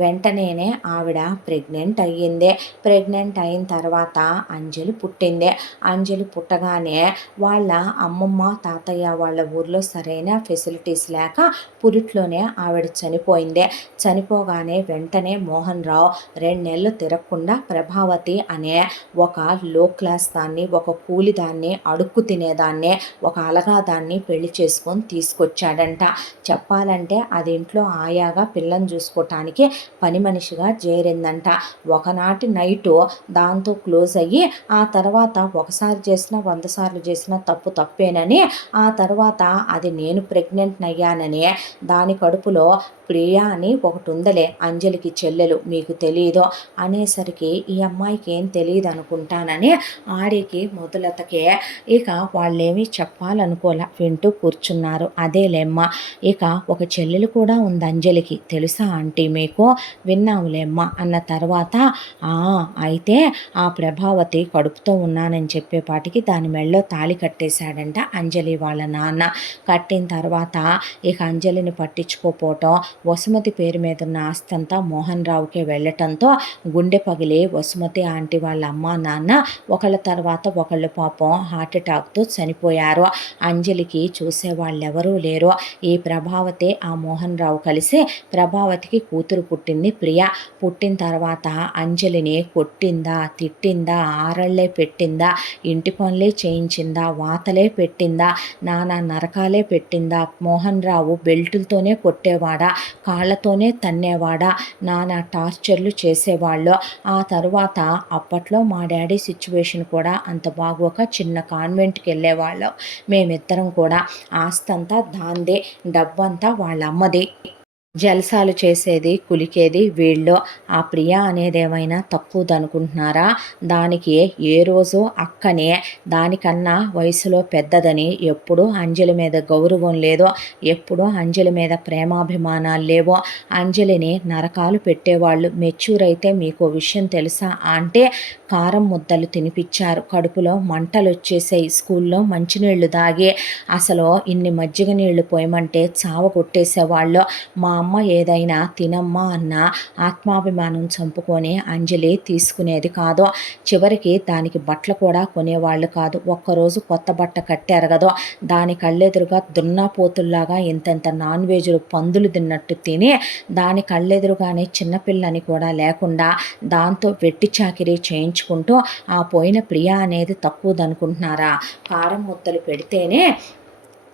వెంటనేనే ఆవిడ ప్రెగ్నెంట్ అయ్యింది. ప్రెగ్నెంట్ అయిన తర్వాత అంజలి పుట్టింది. అంజలి పుట్టగానే వాళ్ళ అమ్మమ్మ తాతయ్య వాళ్ళ ఊర్లో సరైన ఫెసిలిటీస్ లేక పురిట్లోనే ఆవిడ చనిపోయింది. చనిపోగానే వెంటనే మోహన్ రావు 2 నెలలు తిరగకుండా ప్రభావతి అనే ఒక లో క్లాస్ దాన్ని, ఒక కూలిదాన్ని, అడుక్కు తినేదాన్ని, ఒక అలగాదాన్ని పెళ్లి చేసుకొని తీసుకొచ్చాడంట. చెప్పాలంటే అది ఇంట్లో ఆయాగా పిల్లని చూసుకోవటానికి పని మనిషిగా చేరిందంట. ఒకనాటి నైటు దాంతో క్లోజ్ అయ్యి ఆ తర్వాత ఒకసారి చేసినా 100 సార్లు చేసినా తప్పు తప్పేనని, ఆ తర్వాత అది నేను ప్రెగ్నెంట్ అయ్యానని దాని కడుపులో ప్రియా అని ఒకటి ఉందలే అంజలికి చెల్లెలు, మీకు తెలీదు అనేసరికి ఈ అమ్మాయికి ఏం తెలియదు అనుకుంటానని ఆడికి మొదలతకే ఇక వాళ్ళేమీ చెప్పాలనుకోలే, వింటూ కూర్చున్నారు. అదేలేమ్మ, ఇక ఒక చెల్లెలు కూడా ఉంది అంజలికి, తెలుసా ఆంటీ మీకు? విన్నాములేమ్మ అన్న తర్వాత అయితే ఆ ప్రభావతి కడుపుతో ఉన్నానని చెప్పేపాటికి దాని మెళ్ళో తాళి కట్టేశాడంట అంజలి వాళ్ళ నాన్న. కట్టిన తర్వాత ఇక అంజలిని పట్టించుకోపోవటం, వసుమతి పేరు మీద ఉన్న ఆస్తి అంతా మోహన్ రావుకే వెళ్ళటంతో గుండె పగిలి వసుమతి ఆంటీ వాళ్ళ అమ్మ నాన్న ఒకళ్ళ తర్వాత ఒకళ్ళు పాపం హార్ట్ అటాక్తో చనిపోయారు. అంజలికి చూసేవాళ్ళెవరూ లేరు. ఈ ప్రభావతి ఆ మోహన్ రావు కలిసి ప్రభావతికి కూతురు పుట్టింది ప్రియ. పుట్టిన తర్వాత అంజలిని కొట్టిందా, తిట్టిందా, ఆరళ్ళే పెట్టిందా, ఇంటి పనులే చేయించిందా, వాతలే పెట్టిందా, నానా నరకాలే పెట్టిందా, మోహన్ రావు బెల్టులతోనే కొట్టేవాడా, కాళ్ళతోనే తన్నేవాడా, నానా టార్చర్లు చేసేవాళ్ళు. ఆ తరువాత అప్పట్లో మా డాడీ సిచ్యువేషన్ కూడా అంత బాగోక చిన్న కాన్వెంట్కి వెళ్ళేవాళ్ళం మేమిద్దరం కూడా. ఆస్తంతా దాందే, డబ్బంతా వాళ్ళ అమ్మది. జల్సాలు చేసేది, కులికేది వీళ్ళు. ఆ ప్రియ అనేదేమైనా తక్కువదనుకుంటున్నారా? దానికి ఏ రోజు అక్కనే దానికన్నా వయసులో పెద్దదని ఎప్పుడూ అంజలి మీద గౌరవం లేదో, ఎప్పుడూ అంజలి మీద ప్రేమాభిమానాలు లేవో, అంజలిని నరకాలు పెట్టేవాళ్ళు. మెచ్యూర్ అయితే మీకు విషయం తెలుసా అంటే కారం ముద్దలు తినిపించారు, కడుపులో మంటలు వచ్చేసాయి, స్కూల్లో మంచినీళ్లు దాగి అసలు ఇన్ని మజ్జిగ నీళ్లు పోయమంటే చావ కొట్టేసేవాళ్ళు. మా అమ్మ ఏదైనా తినమ్మా అన్న ఆత్మాభిమానం చంపుకొని అంజలి తీసుకునేది కాదు. చివరికి దానికి బట్టలు కూడా కొనేవాళ్ళు కాదు. ఒక్కరోజు కొత్త బట్ట కట్టారు కదా, దాని కళ్ళెదురుగా దున్నాపోతుల్లాగా ఇంతంత నాన్ వెజ్లు పందులు తిన్నట్టు తిని దాని కళ్ళెదురుగానే చిన్నపిల్లని కూడా లేకుండా దాంతో వెట్టి చాకిరీ చేయించుకుంటూ ఆ పోయిన ప్రియ అనేది తక్కువదనుకుంటున్నారా? కారం ముద్దలు పెడితేనే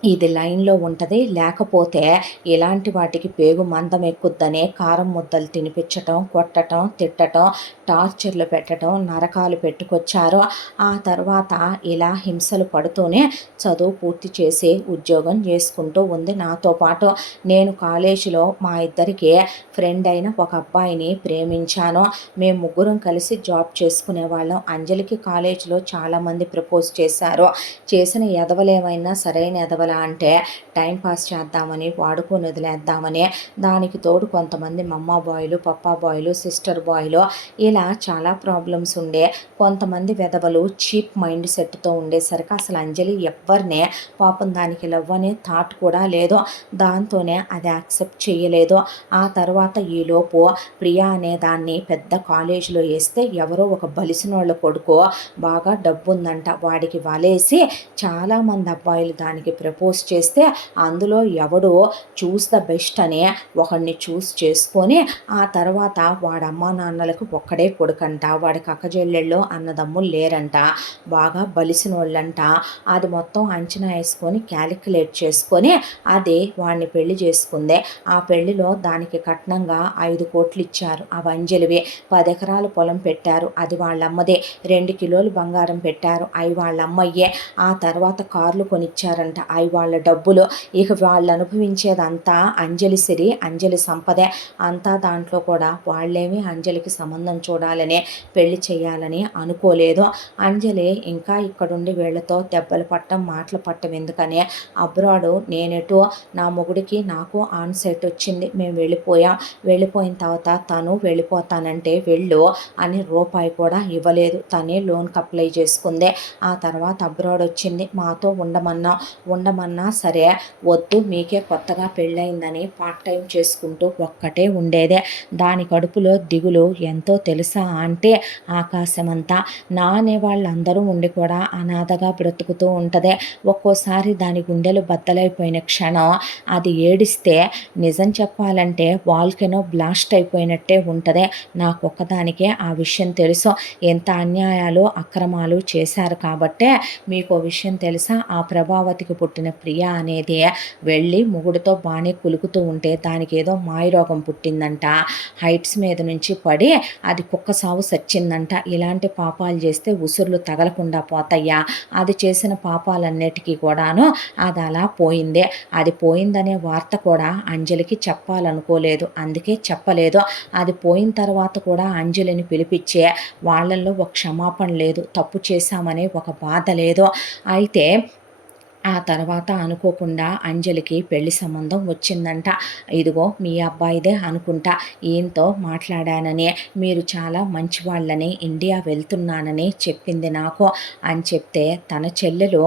ఇది లైన్‌లో ఉంటది. లేకపోతే ఇలాంటి వాటికి పేగు మందం ఎక్కుద్దనే కారం ముద్దలు తినిపించటం, కొట్టటం, తిట్టటం, టార్చర్‌లు పెట్టటం, నరకాలు పెట్టుకొచ్చారు. ఆ తర్వాత ఇలా హింసలు పడుతూనే చదువు పూర్తి చేసి ఉద్యోగం చేసుకుంటూ ఉంది నాతో పాటు. నేను కాలేజీలో మా ఇద్దరికి ఫ్రెండ్ అయిన ఒక అబ్బాయిని ప్రేమించాను. మేము ముగ్గురం కలిసి జాబ్ చేసుకునేవాళ్ళం. అంజలికి కాలేజీలో చాలామంది ప్రపోజ్ చేశారు. చేసిన ఎదవలేమైనా సరైన ఎదవలా అంటే టైం పాస్ చేద్దామని, వాడుకొని వదిలేద్దామని, దానికి తోడు కొంతమంది మమ్మా బాయ్లు, పప్పా బాయ్లు, సిస్టర్ బాయ్లు ఇలా చాలా ప్రాబ్లమ్స్ ఉండే. కొంతమంది వెధవలు చీప్ మైండ్ సెట్తో ఉండేసరికి అసలు అంజలి ఎవ్వరినే పాపం దానికి లవ్ అనే థాట్ కూడా లేదు. దాంతోనే అది యాక్సెప్ట్ చేయలేదు. ఆ తర్వాత ఈలోపు ప్రియా అనే దాన్ని పెద్ద కాలేజీలో వేస్తే ఎవరో ఒక బలిసినోళ్ళ కొడుకు బాగా డబ్బు ఉందంట వాడికి వలేసి చాలామంది అబ్బాయిలు దానికి ప్రపోజ్ చేస్తే అందులో ఎవడో చూస్ ద బెస్ట్ అని ఒకడిని చూస్ చేసుకొని ఆ తర్వాత వాడి అమ్మా నాన్నలకు ఒక్కడే కొడుకంట. వాడికి అక్కచెల్లెళ్ళు అన్నదమ్ములు లేరంట. బాగా బలిసిన వాళ్ళంట. అది మొత్తం అంచనా వేసుకొని క్యాలిక్యులేట్ చేసుకొని అది వాడిని పెళ్లి చేసుకుందే. ఆ పెళ్లిలో దానికి కట్నంగా 5 కోట్లు ఇచ్చారు. అవి అంజలివి. 10 ఎకరాల పొలం పెట్టారు. అది వాళ్ళమ్మదే. 2 కిలోలు బంగారం పెట్టారు. అవి వాళ్ళ అమ్మయ్యే. ఆ తర్వాత కార్లు కొనిచ్చారంట. అవి వాళ్ళ డబ్బులు. ఇక వాళ్ళు అనుభవించేదంతా అంజలి సిరి, అంజలి సంపదే. అంతా దాంట్లో కూడా వాళ్ళేమి అంజలికి సంబంధం చూడాలని, పెళ్లి చేయాలని అనుకోలేదు. అంజలి ఇంకా ఇక్కడుండి వీళ్ళతో దెబ్బలు పట్టం, మాటలు పట్టం ఎందుకని అబ్రాడు నేనెటో నా మొగుడికి నాకు ఆన్ సెట్ వచ్చింది. మేము వెళ్ళిపోయాం. వెళ్ళిపోయిన తర్వాత తను వెళ్ళిపోతానంటే వెళ్ళు అని రూపాయి కూడా ఇవ్వలేదు. తనే లోన్కి అప్లై చేసుకుందే. ఆ తర్వాత అబ్రాడ్ వచ్చింది. మాతో ఉండమన్నా సరే వద్దు, మీకే కొత్తగా పెళ్ళయిందని పార్ట్ టైం చేసుకుంటూ ఒక్కటే ఉండేదే. దాని కడుపులో దిగులు ఎంతో తెలుసా అంటే ఆకాశమంతా. నా అనే వాళ్ళందరూ ఉండి కూడా అనాథగా బ్రతుకుతూ ఉంటుంది. ఒక్కోసారి దాని గుండెలు బద్దలైపోయిన క్షణం అది ఏడిస్తే నిజం చెప్పాలంటే వాల్కెనో బ్లాస్ట్ అయిపోయినట్టే ఉంటుంది. నాకొక్కదానికే ఆ విషయం తెలుసు. ఎంత అన్యాయాలు అక్రమాలు చేశారు కాబట్టే మీకు విషయం తెలుసా, ఆ ప్రభావతికి పుట్టిన ప్రియ అనేది వెళ్ళి మొగుడితో బాగానే కులుకుతూ ఉంటే దానికి ఏదో మాయరోగం పుట్టిందంట. హైట్స్ మీద నుంచి పడి అది కుక్క సావు సచ్చిందంట. ఇలాంటి పాపాలు చేస్తే ఉసుర్లు తగలకుండా పోతాయా? అది చేసిన పాపాలన్నిటికీ కూడాను అది అలా పోయిందే. అది పోయిందనే వార్త కూడా అంజలికి చెప్పాలనుకోలేదు. అందుకే చెప్పలేదు. అది పోయిన తర్వాత కూడా అంజలిని పిలిపించే వాళ్ళల్లో ఒక క్షమాపణ లేదు. తప్పు చేశామనే ఒక బాధ లేదు. అయితే ఆ తర్వాత అనుకోకుండా అంజలికి పెళ్లి సంబంధం వచ్చిందంట. ఇదిగో మీ అబ్బాయిదే అనుకుంటా, ఈయనతో మాట్లాడానని, మీరు చాలా మంచివాళ్ళని, ఇండియా వెళ్తున్నానని చెప్పింది నాకు అని చెప్తే తన చెల్లెలు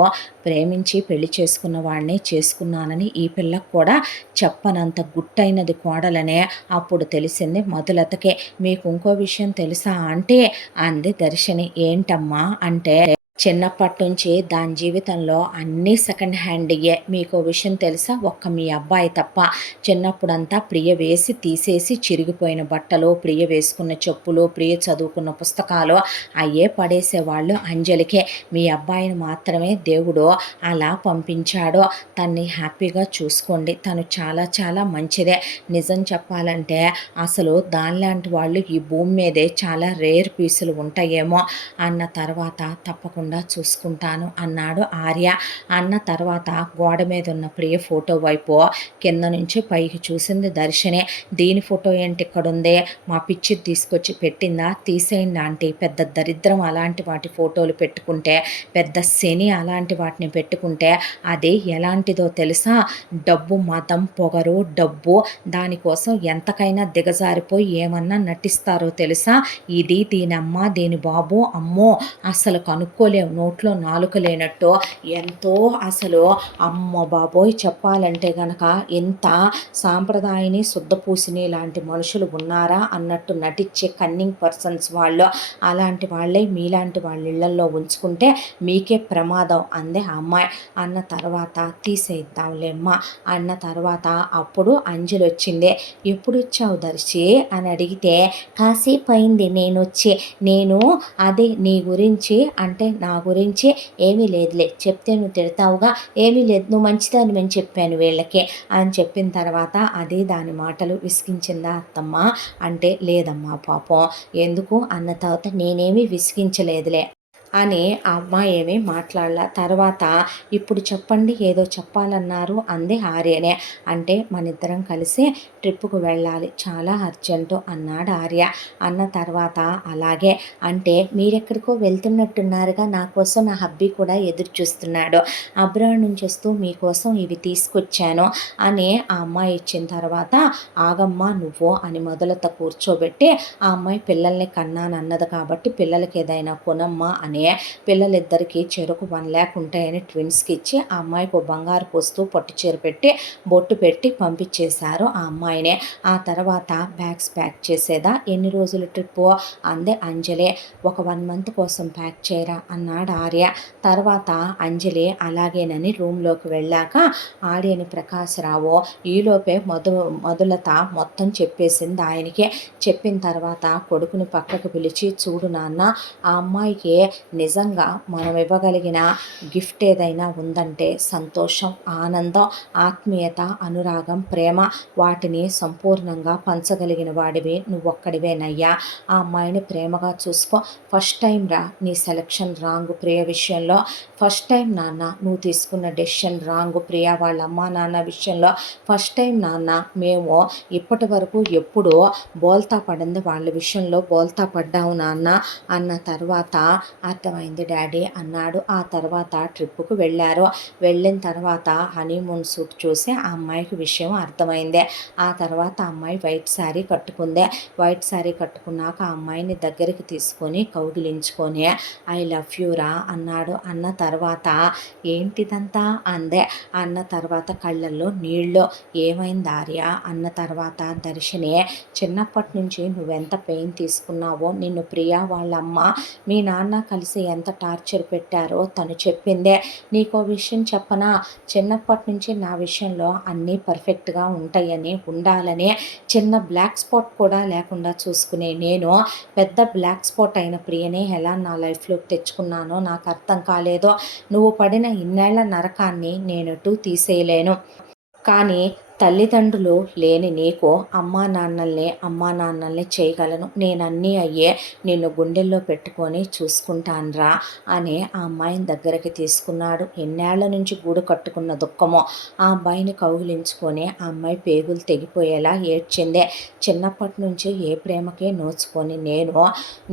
ప్రేమించి పెళ్లి చేసుకున్న వాడిని చేసుకున్నానని ఈ పిల్లకు కూడా చెప్పనంత గుట్టైనది కోడలనే అప్పుడు తెలిసింది మధులతకే. మీకు ఇంకో విషయం తెలుసా అంటే అంది దర్శని. ఏంటమ్మా అంటే చిన్నప్పటి నుంచి దాని జీవితంలో అన్నీ సెకండ్ హ్యాండ్యే. మీకు విషయం తెలుసా, ఒక్క మీ అబ్బాయి తప్ప. చిన్నప్పుడంతా ప్రియ వేసి తీసేసి చిరిగిపోయిన బట్టలు, ప్రియ వేసుకున్న చెప్పులు, ప్రియ చదువుకున్న పుస్తకాలు అయ్యే పడేసేవాళ్ళు అంజలికే. మీ అబ్బాయిని మాత్రమే దేవుడు అలా పంపించాడు. తన్ని హ్యాపీగా చూసుకోండి. తను చాలా చాలా మంచిదే. నిజం చెప్పాలంటే అసలు దానిలాంటి వాళ్ళు ఈ భూమి మీదే చాలా రేర్ పీసులు ఉంటాయేమో అన్న తర్వాత తప్పకుండా చూసుకుంటాను అన్నాడు ఆర్య. అన్న తర్వాత గోడ మీద ఉన్న ప్రియ ఫోటో వైపు కింద నుంచి పైకి చూసింది దర్శనే. దీని ఫోటో ఏంటి ఇక్కడ ఉంది, మా పిచ్చి తీసుకొచ్చి పెట్టిందా, తీసేయండి ఆంటీ. పెద్ద దరిద్రం అలాంటి వాటి ఫోటోలు పెట్టుకుంటే, పెద్ద శని అలాంటి వాటిని పెట్టుకుంటే అది ఎలాంటిదో తెలుసా, డబ్బు, మతం, పొగరు, డబ్బు, దానికోసం ఎంతకైనా దిగజారిపోయి ఏమన్నా నటిస్తారో తెలుసా. ఇది దీనమ్మ దీని బాబు అమ్మో అసలు కనుక్కోలేము. నోట్లో నాలుక లేనట్టు ఎంతో అసలు అమ్మ బాబోయ్ చెప్పాలంటే గనక ఇంత సాంప్రదాయని శుద్ధపూసిని లాంటి మనుషులు ఉన్నారా అన్నట్టు నటించే కన్నింగ్ పర్సన్స్ వాళ్ళు. అలాంటి వాళ్ళే మీలాంటి వాళ్ళ ఇళ్లల్లో ఉంచుకుంటే మీకే ప్రమాదం అందే అమ్మాయి. అన్న తర్వాత తీసేద్దాంలేమ్మా అన్న తర్వాత అప్పుడు అంజలి వచ్చింది. ఎప్పుడు వచ్చావు దర్శి అని అడిగితే కాసేపు అయింది నేను వచ్చి. నేను అదే నీ గురించి అంటే నా గురించి ఏమీ లేదులే, చెప్తే నువ్వు తిడతావుగా, ఏమీ లేదు, నువ్వు మంచిదానివని చెప్పాను వీళ్ళకి అని చెప్పిన తర్వాత అది దాని మాటలు విసిగించిందా అత్తమ్మ అంటే, లేదమ్మా పాపం ఎందుకు అన్న తర్వాత నేనేమీ విసిగించలేదులే అని ఆ అమ్మాయి ఏమీ మాట్లాడలా. తర్వాత ఇప్పుడు చెప్పండి ఏదో చెప్పాలన్నారు అంది ఆర్యనే. అంటే మనిద్దరం కలిసి ట్రిప్పుకు వెళ్ళాలి, చాలా అర్జెంటు అన్నాడు ఆర్య. అన్న తర్వాత అలాగే, అంటే మీరెక్కడికో వెళ్తున్నట్టున్నారుగా, నా కోసం నా హబ్బీ కూడా ఎదురు చూస్తున్నాడు, అబ్రాడ్ నుంచి వస్తూ మీకోసం ఇవి తీసుకొచ్చాను అని ఆ అమ్మాయి ఇచ్చిన తర్వాత, ఆగమ్మా నువ్వు అని మొదలత కూర్చోబెట్టి, ఆ అమ్మాయి పిల్లల్ని కన్నానన్నది కాబట్టి పిల్లలకి ఏదైనా కొనమ్మా అని పిల్లలిద్దరికీ చెరకు 1,00,000 ఉంటాయని ట్విన్స్కి ఇచ్చి ఆ అమ్మాయికి ఓ బంగారు వస్తువు పట్టు చీర పెట్టి బొట్టు పెట్టి పంపించేశారు ఆ అమ్మాయినే. ఆ తర్వాత బ్యాగ్స్ ప్యాక్ చేసేదా, ఎన్ని రోజుల ట్రిప్పు అందే అంజలి. ఒక 1 మంత్ కోసం ప్యాక్ చేయరా అన్నాడు ఆర్య. తర్వాత అంజలి అలాగేనని రూమ్లోకి వెళ్ళాక ఆర్యని ప్రకాశరావు ఈలోపే మధులత మొత్తం చెప్పేసింది ఆయనకి. చెప్పిన తర్వాత కొడుకుని పక్కకు పిలిచి, చూడు నాన్న, ఆ అమ్మాయికి నిజంగా మనం ఇవ్వగలిగిన గిఫ్ట్ ఏదైనా ఉందంటే సంతోషం, ఆనందం, ఆత్మీయత, అనురాగం, ప్రేమ, వాటిని సంపూర్ణంగా పంచగలిగిన వాడివి నువ్వొక్కడివేనయ్యా. ఆ అమ్మాయిని ప్రేమగా చూసుకో. ఫస్ట్ టైం రా నీ సెలక్షన్ రాంగ్ ప్రియ విషయంలో, ఫస్ట్ టైం నాన్న నువ్వు తీసుకున్న డెసిషన్ రాంగ్ ప్రియ వాళ్ళ అమ్మా నాన్న విషయంలో, ఫస్ట్ టైం నాన్న మేము ఇప్పటి వరకు ఎప్పుడూ బోల్తా పడింది వాళ్ళ విషయంలో బోల్తా పడ్డావు నాన్న అన్న తర్వాత, అర్థమైంది డాడీ అన్నాడు. ఆ తర్వాత ట్రిప్పుకు వెళ్ళారు. వెళ్ళిన తర్వాత హనీమూన్ సూట్ చూసి ఆ అమ్మాయికి విషయం అర్థమైంది. ఆ తర్వాత అమ్మాయి వైట్ శారీ కట్టుకుంది. వైట్ శారీ కట్టుకున్నాక ఆ అమ్మాయిని దగ్గరికి తీసుకొని కౌగిలించుకొని, ఐ లవ్ యూ రా అన్నాడు. అన్న తర్వాత, ఏంటిదంతా అందే. అన్న తర్వాత కళ్ళల్లో నీళ్ళు, ఏమైంది ఆర్య అన్న తర్వాత, దర్శిని చిన్నప్పటి నుంచి నువ్వెంత పెయిన్ తీసుకున్నావో నిన్ను ప్రియా వాళ్ళమ్మ మీ నాన్న కలిసి ఎంత టార్చర్ పెట్టారో తను చెప్పిందే. నీకో విషయం చెప్పనా, చిన్నప్పటి నుంచి నా విషయంలో అన్నీ పర్ఫెక్ట్గా ఉంటాయని, ఉండాలని, చిన్న బ్లాక్ స్పాట్ కూడా లేకుండా చూసుకునే నేను పెద్ద బ్లాక్ స్పాట్ అయిన ప్రియనే ఎలా నా లైఫ్లోకి తెచ్చుకున్నానో నాకు అర్థం కాలేదో. నువ్వు పడిన ఇన్నేళ్ల నరకాన్ని నేనెటూ తీసేయలేను, కానీ తల్లిదండ్రులు లేని నీకు అమ్మా నాన్నల్ని చేయగలను, నేనన్నీ అయ్యే నిన్ను గుండెల్లో పెట్టుకొని చూసుకుంటాన్రా అని ఆ అమ్మాయిని దగ్గరికి తీసుకున్నాడు. ఎన్నేళ్ల నుంచి గూడు కట్టుకున్న దుఃఖమో ఆ అబ్బాయిని కౌగిలించుకొని ఆ అమ్మాయి పేగులు తెగిపోయేలా ఏడ్చిందే. చిన్నప్పటి నుంచి ఏ ప్రేమకే నోచుకొని నేను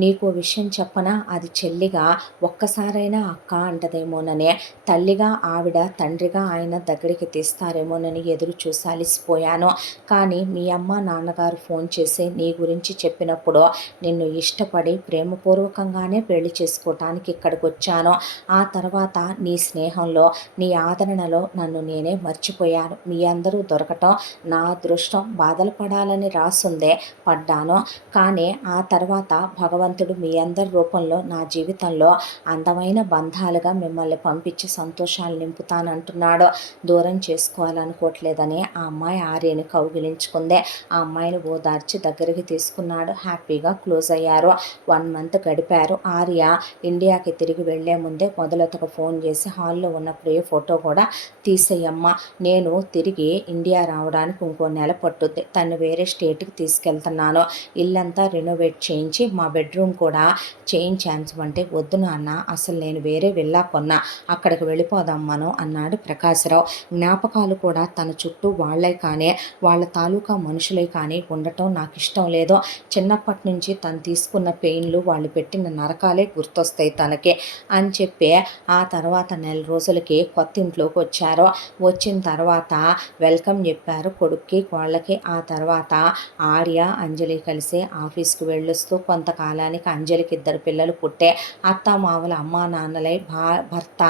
నీకు విషయం చెప్పనా, అది చెల్లిగా ఒక్కసారైనా అక్క అంటదేమోననే, తల్లిగా ఆవిడ తండ్రిగా ఆయన దగ్గరికి తీస్తారేమోనని ఎదురు చూసి అలిసిపోయాను. కానీ మీ అమ్మ నాన్నగారు ఫోన్ చేసి నీ గురించి చెప్పినప్పుడు నిన్ను ఇష్టపడి ప్రేమపూర్వకంగానే పెళ్లి చేసుకోవటానికి ఇక్కడికి వచ్చాను. ఆ తర్వాత నీ స్నేహంలో, నీ ఆదరణలో నన్ను నేనే మర్చిపోయాను. మీ అందరూ దొరకటం నా అదృష్టం, బాధలు పడాలని రాసుందే పడ్డాను. కానీ ఆ తర్వాత భగవంతుడు మీ అందరి రూపంలో నా జీవితంలో అందమైన బంధాలుగా మిమ్మల్ని పంపించి సంతోషాలు నింపుతానంటున్నాడు. దూరం చేసుకోవాలనుకోవట్లేదని ఆ అమ్మాయి ఆర్యని కౌగిలించుకుందే. ఆ అమ్మాయిని ఓదార్చి దగ్గరికి తీసుకున్నాడు. హ్యాపీగా క్లోజ్ అయ్యారు. 1 మంత్ గడిపారు. ఆర్య ఇండియాకి తిరిగి వెళ్లే ముందే మొదలతకు ఫోన్ చేసి, హాల్లో ఉన్న ప్రియ ఫోటో కూడా తీసేయమ్మా, నేను తిరిగి ఇండియా రావడానికి ఇంకో నెల పట్టుద్ది, తను వేరే స్టేట్కి తీసుకెళ్తున్నాను, ఇల్లంతా రెనోవేట్ చేయించి మా బెడ్రూమ్ కూడా చేయించాల్సమంటే, వద్దు నాన్న, అసలు నేను వేరే విల్లా కొన్నా, అక్కడికి వెళ్ళిపోదాం మనం అన్నాడు ప్రకాశరావు. జ్ఞాపకాలు కూడా తన చుట్టూ వాళ్ళే కానీ వాళ్ళ తాలూకా మనుషులే కానీ ఉండటం నాకు ఇష్టం లేదు. చిన్నప్పటి నుంచి తను తీసుకున్న పెయిన్లు, వాళ్ళు పెట్టిన నరకాలే గుర్తొస్తాయి తనకి అని చెప్పి ఆ తర్వాత నెల రోజులకి కొత్త ఇంట్లోకి వచ్చారు. వచ్చిన తర్వాత వెల్కమ్ చెప్పారు కొడుక్కి కోళ్ళకి. ఆ తర్వాత ఆర్య అంజలి కలిసి ఆఫీస్కి వెళ్ళొస్తూ కొంతకాలానికి అంజలికి 2 పిల్లలు పుట్టే. అత్తామామల అమ్మా నాన్నలై భర్త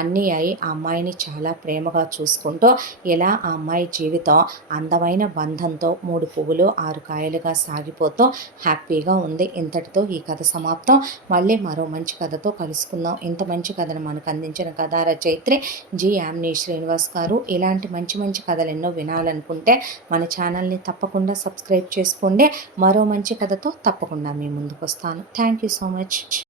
అన్నీ అయి ఆ అమ్మాయిని చాలా ప్రేమగా చూసుకుంటూ ఇలా ఆ అమ్మాయి జీవితం అందమైన బంధంతో 3 పువ్వులు 6 కాయలుగా సాగిపోతూ హ్యాపీగా ఉంది. ఇంతటితో ఈ కథ సమాప్తం. మళ్ళీ మరో మంచి కథతో కలుసుకుందాం. ఇంత మంచి కథను మనకు అందించిన కథా రచయిత్రి జి. యామిని శ్రీనివాస్ గారు. ఇలాంటి మంచి మంచి కథలు ఎన్నో వినాలనుకుంటే మన ఛానల్ని తప్పకుండా సబ్స్క్రైబ్ చేసుకోండి. మరో మంచి కథతో తప్పకుండా మీ ముందుకు వస్తాను. Thank you so much.